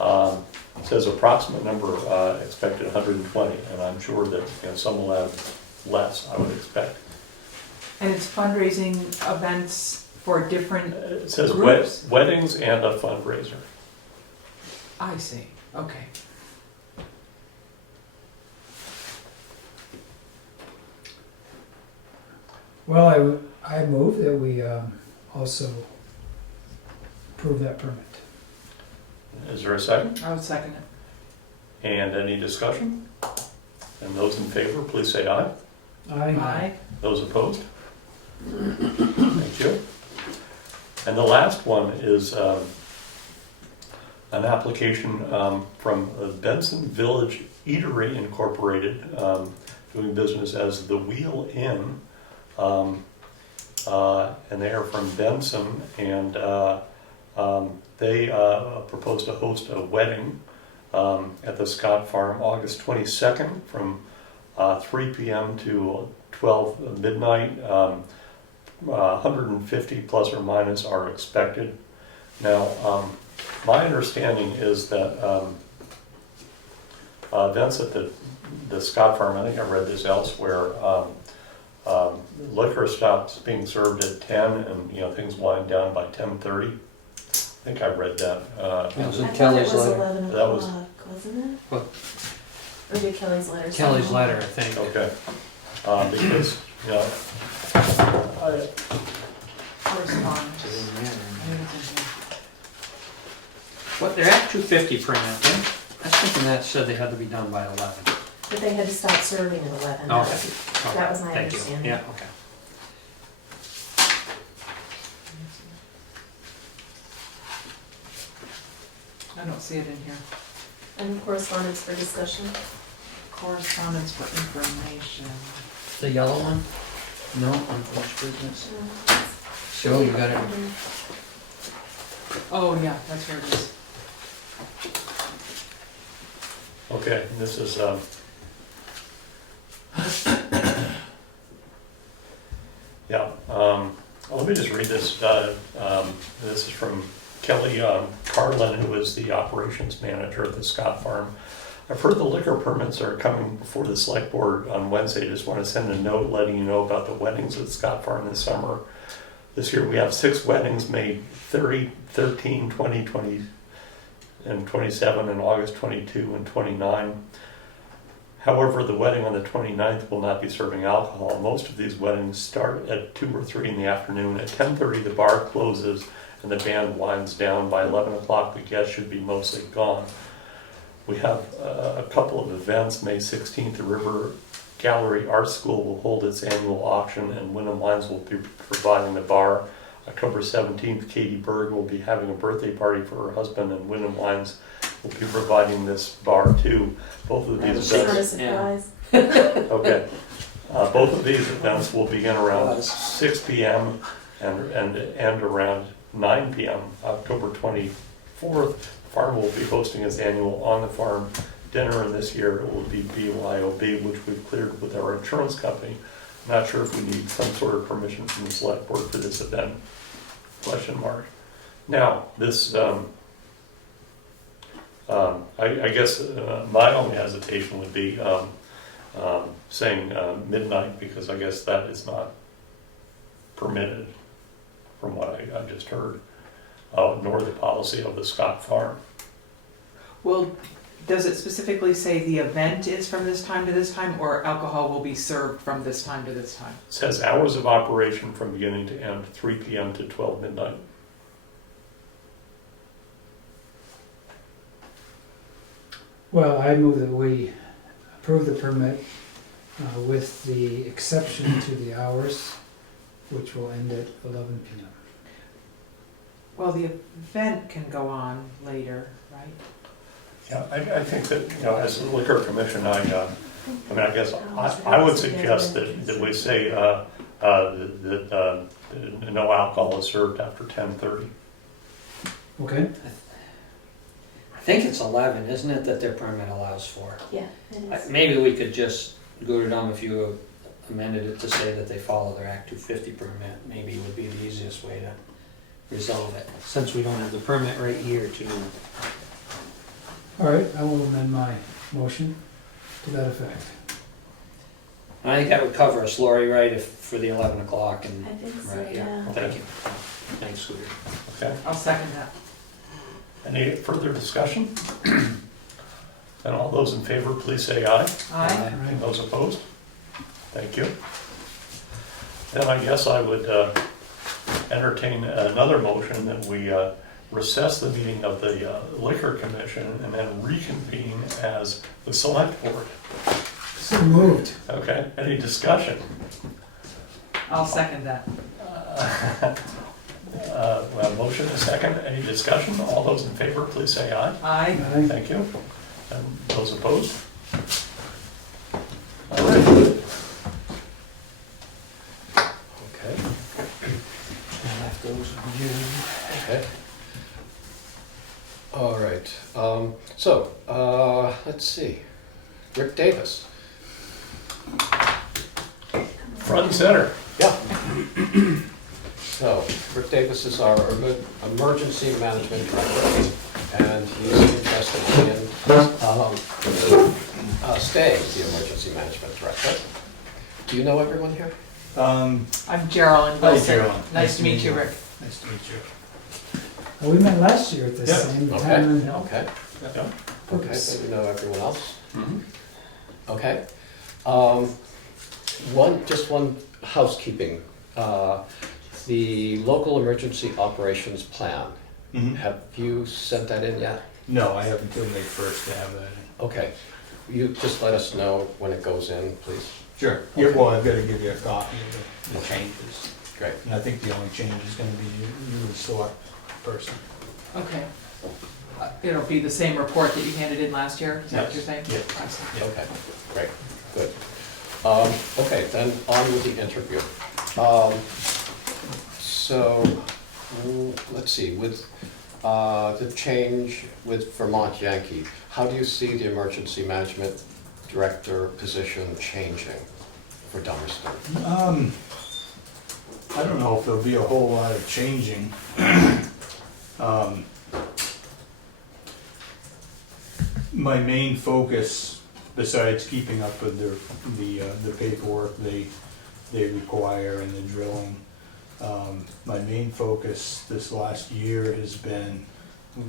It says approximate number expected 120, and I'm sure that some will have less, I would expect. And it's fundraising events for different It says groups? weddings and a fundraiser. I see, okay. Well, I move that we also approve that permit. Is there a second? I would second it. And any discussion? And those in favor, please say aye. Aye. Those opposed? Thank you. And the last one is an application from Benson Village Eatery Incorporated, doing business as The Wheel Inn. And they are from Benson, and they propose to host a wedding at the Scott Farm August 22nd from 3 p.m. to 12 midnight. 150 plus or minus are expected. Now, my understanding is that events at the Scott Farm, I think I read this elsewhere, liquor stops being served at 10 and things wind down by 10:30. I think I read that. It was I in thought it Kelly's was letter. 11 That was- o'clock, wasn't it? What? Or did Kelly's letter say? Kelly's letter, I think. Okay. Because, Correspondence. What, they're at 250 per minute, right? I was thinking that said they had to be done by 11. But they had to stop serving at 11. Okay. That was my Thank you. understanding. Yeah, okay. I don't see it in here. And correspondence for discussion. Correspondence for information. The yellow one? No, unfinished business. Joe, you got it? Oh, yeah, that's where it is. Okay, this is, yeah, let me just read this. This is from Kelly Carlin, who is the operations manager at the Scott Farm. I've heard the liquor permits are coming before the select board on Wednesday. Just want to send a note letting you know about the weddings at Scott Farm this summer. This year we have 6 weddings, May 30, 13, 20, 20, and 27, and August 22 and 29. However, the wedding on the 29th will not be serving alcohol. Most of these weddings start at 2 or 3 in the afternoon. At 10:30 the bar closes and the band winds down. By 11 o'clock the guests should be mostly gone. We have a couple of events. May 16th, the River Gallery Art School will hold its annual auction and Wyndham Wines will be providing the bar. October 17th, Katie Berg will be having a birthday party for her husband and Wyndham Wines will be providing this bar too. Both of these events. Okay. Both of these events will begin around 6 p.m. and end around 9 p.m. October 24th, Farm will be hosting its annual On the Farm dinner, and this year it will be BYOB, which we've cleared with our insurance company. Not sure if we need some sort of permission from the select board for this event. Question mark. Now, this, I guess my only hesitation would be saying midnight, because I guess that is not permitted from what I just heard, nor the policy of the Scott Farm. Well, does it specifically say the event is from this time to this time, or alcohol will be served from this time to this time? It says hours of operation from beginning to end, 3 p.m. to 12 midnight. Well, I move that we approve the permit with the exception to the hours, which will end at 11 p.m. Well, the event can go on later, right? Yeah, I think that, as the liquor commission, I guess I would suggest that we say that no alcohol is served after 10:30. Okay? I think it's 11, isn't it, that their permit allows for? Yeah, it is. Maybe we could just go to them if you amended it to say that they follow their Act 250 permit. Maybe it would be the easiest way to resolve it, since we don't have the permit right here to. All right, I will amend my motion to that effect. I think that would cover us, Lori, right, if, for the 11 o'clock and. I think so, Right, yeah. Thank you. Thanks, Scooter. Okay. I'll second that. Any further discussion? And all those in favor, please say aye. Aye. And those opposed? Thank you. Then I guess I would entertain another motion that we recess the meeting of the Liquor Commission and then reconvene as the Select Board. So moved. Okay, any discussion? I'll second that. Well, motion is second. Any discussion? All those in favor, please say aye. Aye. Aye. Thank you. And those opposed? All right. Okay. I left those with you. Okay. All right. Let's see. Rick Davis. Front and center. Yeah. So, Rick Davis is our emergency management director, and he's interested in staying the emergency management director. Do you know everyone here? I'm Geraldine Hi, Wilson. Geraldine. Nice to meet you, Rick. Nice to meet you. We met last year at the Yeah. same Okay. time. Okay. Yeah. Okay, so you know everyone else? Mhm. Okay. Just one housekeeping. The local emergency operations plan, Mhm. have you sent that in yet? No, I have until May 1st to have that in. Okay. You just let us know when it goes in, please. Sure. Yeah, well, I've got to give you a copy of the changes. Great. And I think the only change is going to be you the select person. Okay. It'll be the same report that you handed in last year, is that what Yes. you're saying? Yeah. I see. Yeah. Okay, great, good. Okay, then on with the interview. So So, let's see, with the change with Vermont Yankee, how do you see the emergency management director position changing for Dummerston? I don't know if there'll be a whole lot of changing. My main focus, besides keeping up with the paperwork they require and the drilling, my main focus this last year has been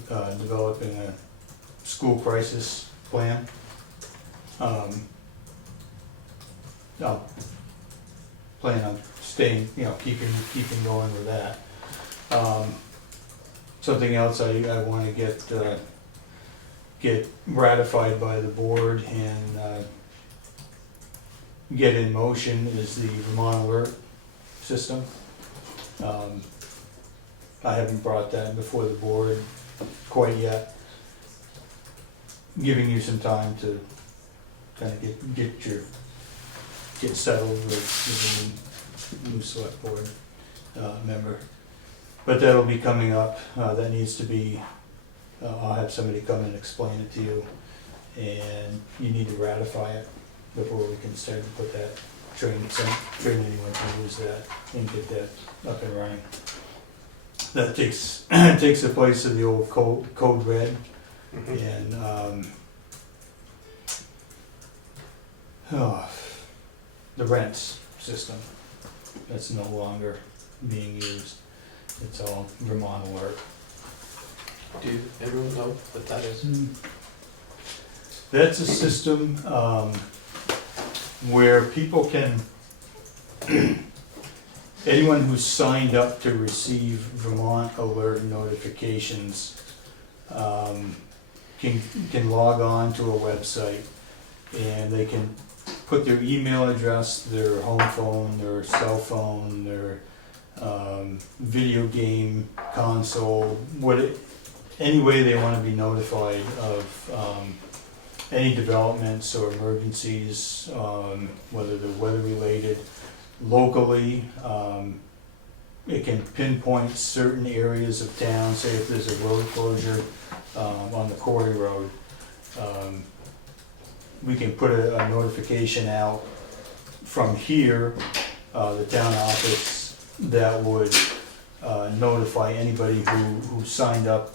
developing a school crisis plan. I'll plan on staying, keeping going with that. Something else I want to get ratified by the board and get in motion is the Vermont Alert system. I haven't brought that before the board quite yet. Giving you some time to kind of get settled with the new select board member. But that'll be coming up. That needs to be, I'll have somebody come and explain it to you, and you need to ratify it before we can start to put that, train anyone to use that and get that up and running. That takes the place of the old code red, and the rents system that's no longer being used. It's all Vermont Alert. Do everyone know what that is? That's a system where people can, anyone who's signed up to receive Vermont Alert notifications can log on to a website, and they can put their email address, their home phone, their cell phone, their video game console, any way they want to be notified of any developments or emergencies, whether they're weather related, locally. It can pinpoint certain areas of town, say if there's a road closure on the Quarry Road. We can put a notification out from here, the town office, that would notify anybody who signed up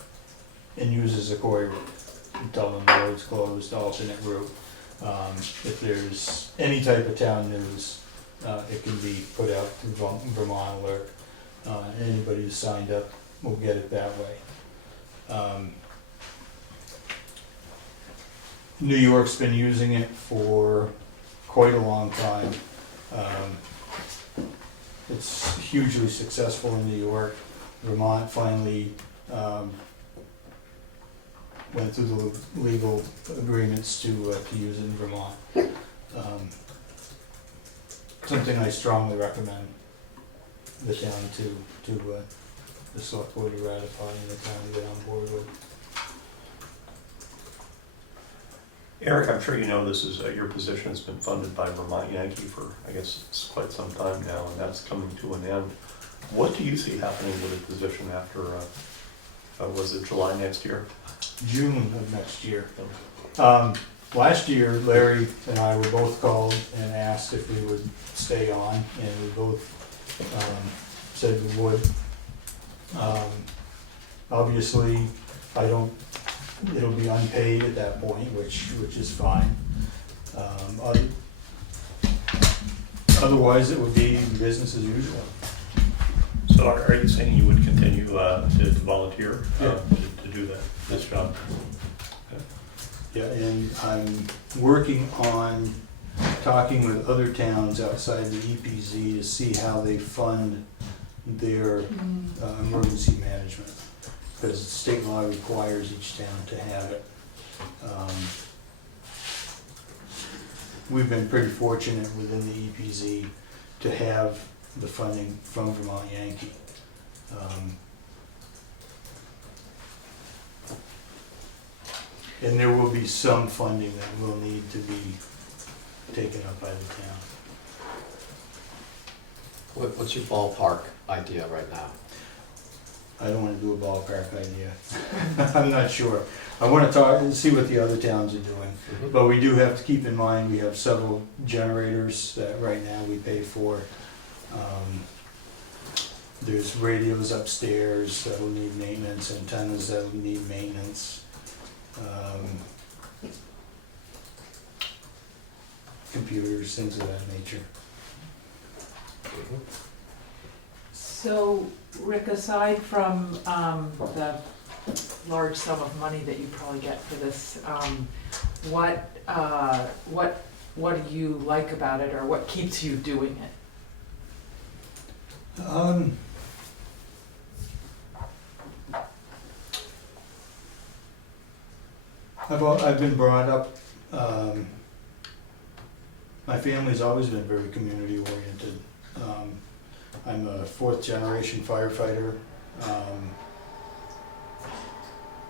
and uses the Quarry Road, and tell them the road's closed, alternate route. If there's any type of town news, it can be put out through Vermont Alert. Anybody who's signed up will get it that way. New York's been using it for quite a long time. It's hugely successful in New York. Vermont finally went through the legal agreements to use it in Vermont. Something I strongly recommend the town to the select board to ratify and the town to get on board with. Eric, I'm sure you know this is, your position has been funded by Vermont Yankee for, I guess, it's quite some time now, and that's coming to an end. What do you see happening with the position after, was it July next year? June of next year. Last year, Larry and I were both called and asked if we would stay on, and we both said we would. Obviously, it'll be unpaid at that point, which is fine. Otherwise, it would be business as usual. So are you saying you would continue to volunteer Yeah. to do this job? Yeah, and I'm working on talking with other towns outside the EPZ to see how they fund their emergency management, because state law requires each town to have it. We've been pretty fortunate within the EPZ to have the funding from Vermont Yankee. And there will be some funding that will need to be taken up by the town. What's your ballpark idea right now? I don't wanna do a ballpark idea. I'm not sure. I wanna talk and see what the other towns are doing. Mhm. But we do have to keep in mind, we have several generators that right now we pay for. There's radios upstairs that'll need maintenance, antennas that'll need maintenance. Computers, things of that nature. Mhm. So, Rick, aside from the large sum of money that you probably get for this, what do you like about it, or what keeps you doing it? I've been brought up, my family's always been very community oriented. I'm a fourth generation firefighter.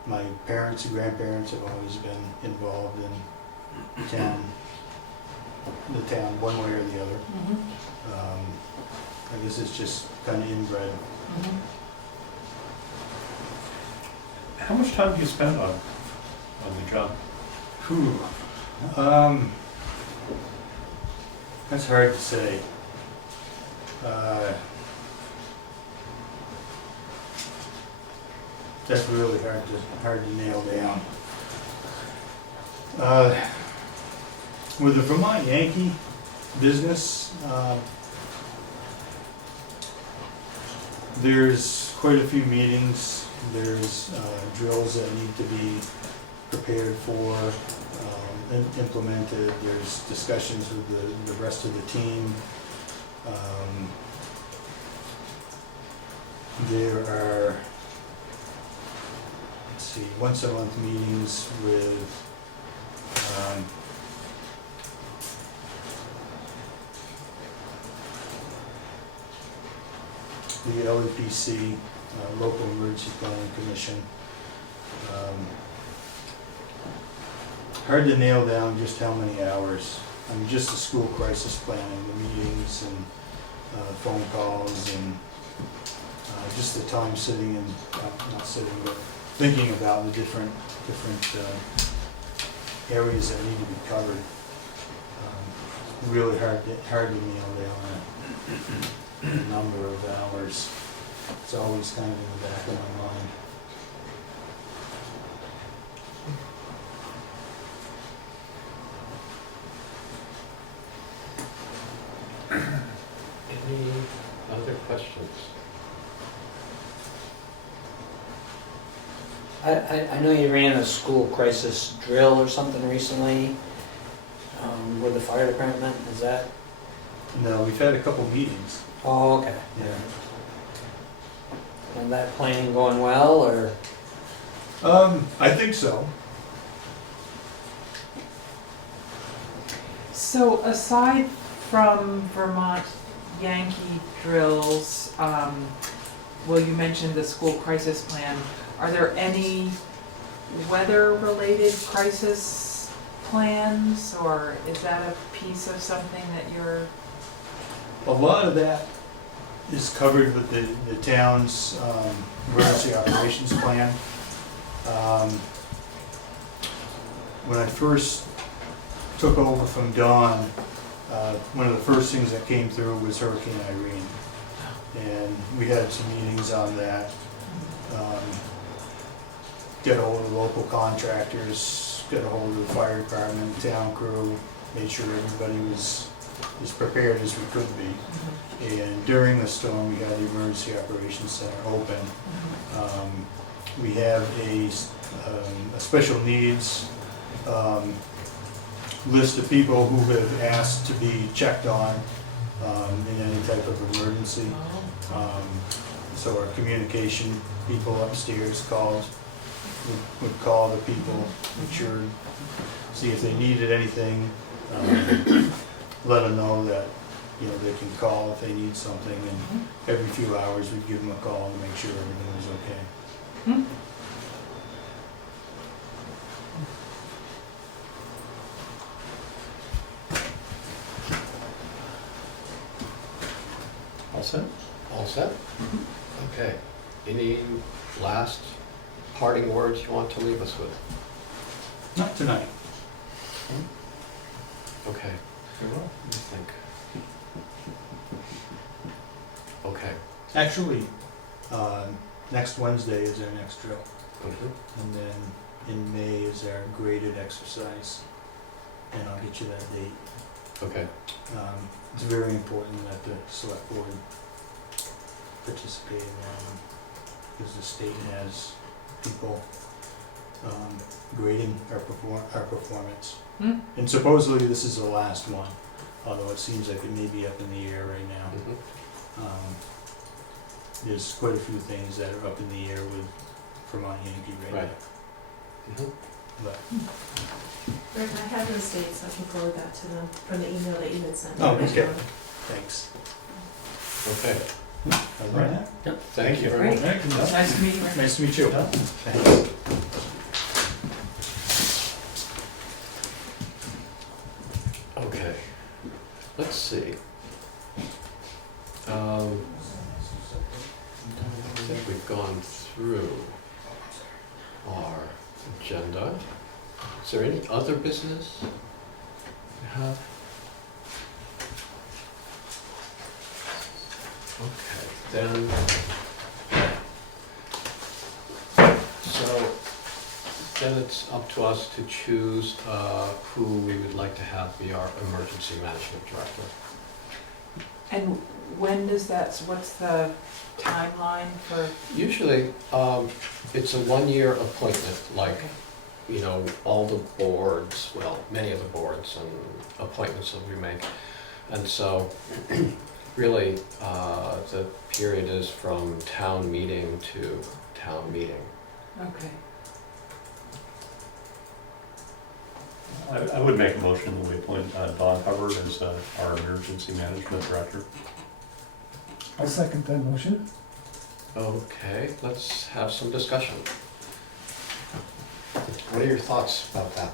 My parents and grandparents have always been involved in the town one way or the other. I guess it's just kind of inbred. How much time do you spend on the job? Whew. That's hard to say. That's really hard to nail down. With the Vermont Yankee business, there's quite a few meetings. There's drills that need to be prepared for, implemented. There's discussions with the rest of the team. There are, let's see, once a month meetings with the LEPC, Local Emergency Planning Commission. Hard to nail down just how many hours. I mean, just the school crisis planning, the meetings and phone calls and just the time sitting and, not sitting, but thinking about the different areas that need to be covered. Really hard to nail down a number of hours. It's always kind of in the back of my mind. Any other questions? I know you ran a school crisis drill or something recently with the fire department, is that? No, we've had a couple meetings. Oh, okay. Yeah. And that planning going well, or? I think so. So aside from Vermont Yankee drills, well, you mentioned the school crisis plan. Are there any weather-related crisis plans, or is that a piece of something that you're? A lot of that is covered with the town's emergency operations plan. When I first took over from Dawn, one of the first things that came through was Hurricane Irene. And we had some meetings on that. Get a hold of the local contractors, get a hold of the fire department, town crew, made sure everybody was as prepared as we could be. And during the storm, we had the Emergency Operations Center open. We have a special needs list of people who have asked to be checked on in any type of emergency. So our communication people upstairs would call the people, make sure, see if they needed anything, let them know that, you know, they can call if they need something, and every few hours we'd give them a call to make sure everything was okay. All set? All set? Okay. Any last parting words you want to leave us with? Not tonight. Okay. Very well. Let me think. Okay. Actually, next Wednesday is our next drill, Mhm. and then in May is our graded exercise, and I'll get you that date. Okay. It's very important that the select board participate in that one, because the state has people grading our performance. Hmm. And supposedly this is the last one, although it seems like it may be up in the air right now. Mhm. There's quite a few things that are up in the air with Vermont Yankee right Right. now. Mhm. But, Rick, I have those dates, I can forward that to them from the email that you had sent. oh, okay, thanks. Okay. All right. Thank you very much. Great. Nice to meet you. Rick. Nice to meet you. Yeah. Thanks. Okay. Let's see. I think we've gone through our agenda. Is there any other business you have? Okay, then. So, then it's up to us to choose who we would like to have be our emergency management director. And when does that, what's the timeline for? Usually, it's a one-year appointment, like, you know, all the boards, well, many of the boards and appointments that we make. And so, really, the period is from town meeting to town meeting. Okay. I would make a motion that we appoint Don Hubbard as our emergency management director. I'll second that motion. Okay, let's have some discussion. What are your thoughts about that?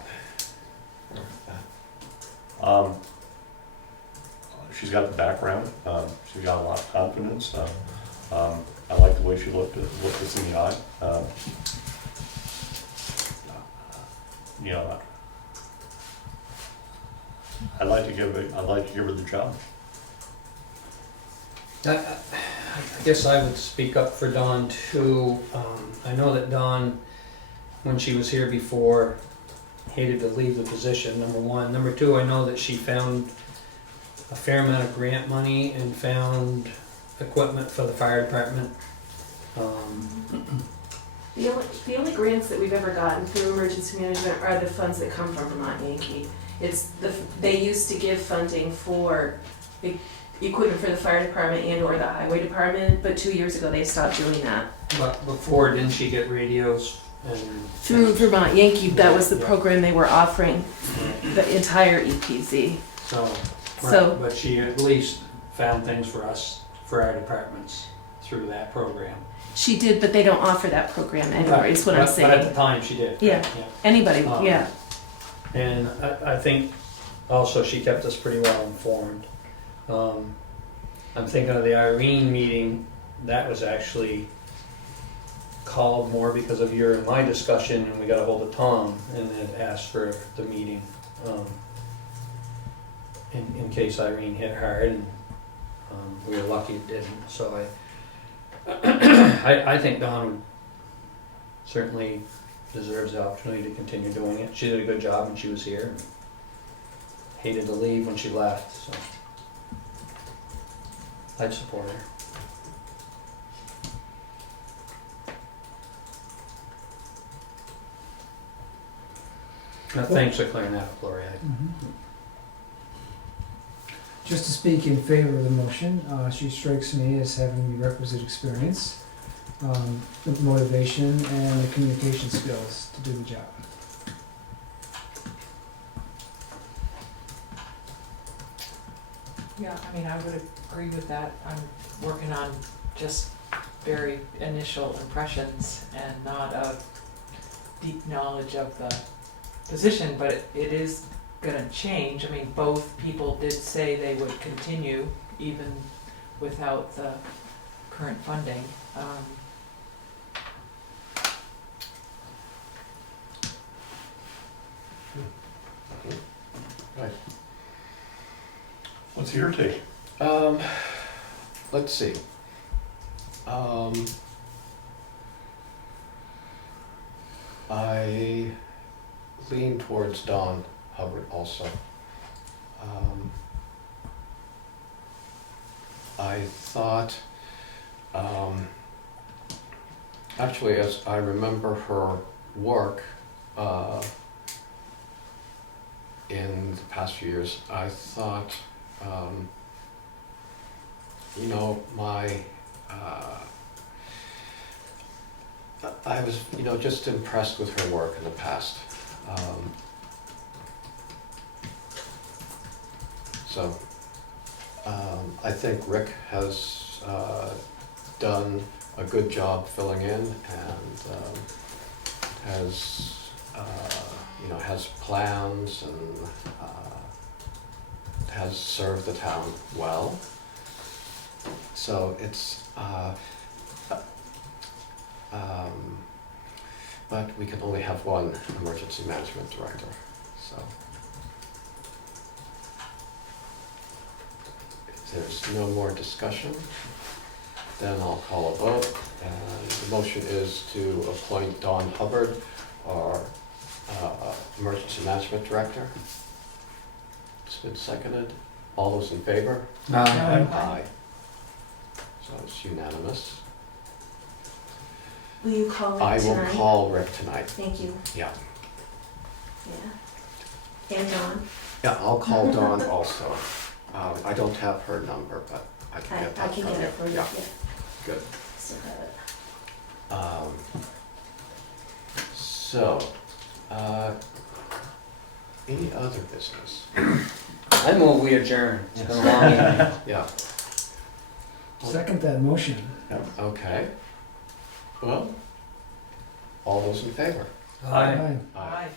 She's got the background, she's got a lot of confidence. I like the way she looked us in the eye. You know, I'd like to give her the job. I guess I would speak up for Dawn too. I know that Dawn, when she was here before, hated to leave the position, number one. Number two, I know that she found a fair amount of grant money and found equipment for the fire department. The only grants that we've ever gotten through emergency management are the funds that come from Vermont Yankee. They used to give funding for equipment for the fire department and or the highway department, but 2 years ago they stopped doing that. But before, didn't she get radios and? Through Vermont Yankee, that was the Yeah. program they were offering, the entire EPZ. So, So- right, but she at least found things for us, for our departments, through that program. She did, but they don't offer that program anymore, is what I'm But at the saying. time, she did. Yeah. Anybody, Um, yeah. And I think also she kept us pretty well informed. I'm thinking of the Irene meeting, that was actually called more because of your and my discussion, and we got a hold of Tom and had asked for the meeting, in case Irene hit hard, and we were lucky it didn't. So I think Dawn would certainly deserves the opportunity to continue doing it. She did a good job when she was here. Hated to leave when she left, so I'd support her. Thanks for clearing that up, Gloria. Just to speak in favor of the motion, she strikes me as having the requisite experience, the motivation, and the communication skills to do the job. Yeah, I mean, I would agree with that. I'm working on just very initial impressions and not a deep knowledge of the position, but it is gonna change. I mean, both people did say they would continue even without the current funding. What's your take? Let's see. I lean towards Don Hubbard also. I thought, actually, as I remember her work in the past few years, I thought, you know, I was, you know, just impressed with her work in the past. So I think Rick has done a good job filling in and has, you know, has plans and has served the town well. So it's, but we can only have one emergency management director, so. If there's no more discussion, then I'll call a vote. And the motion is to appoint Dawn Hubbard, our emergency management director. It's been seconded. All those in favor? Aye. So it's unanimous. Will you call I Rick will tonight? call Rick tonight. Thank you. Yeah. Yeah. And Dawn. Yeah, I'll call Dawn also. I don't have her number, but I can get I that can from get you. it for you, Yeah, yeah. good. So have it. So, any other business? I move we adjourn. It's been a long evening. Yeah, Second that motion. okay. Well, all those in favor? Aye. Aye. Aye.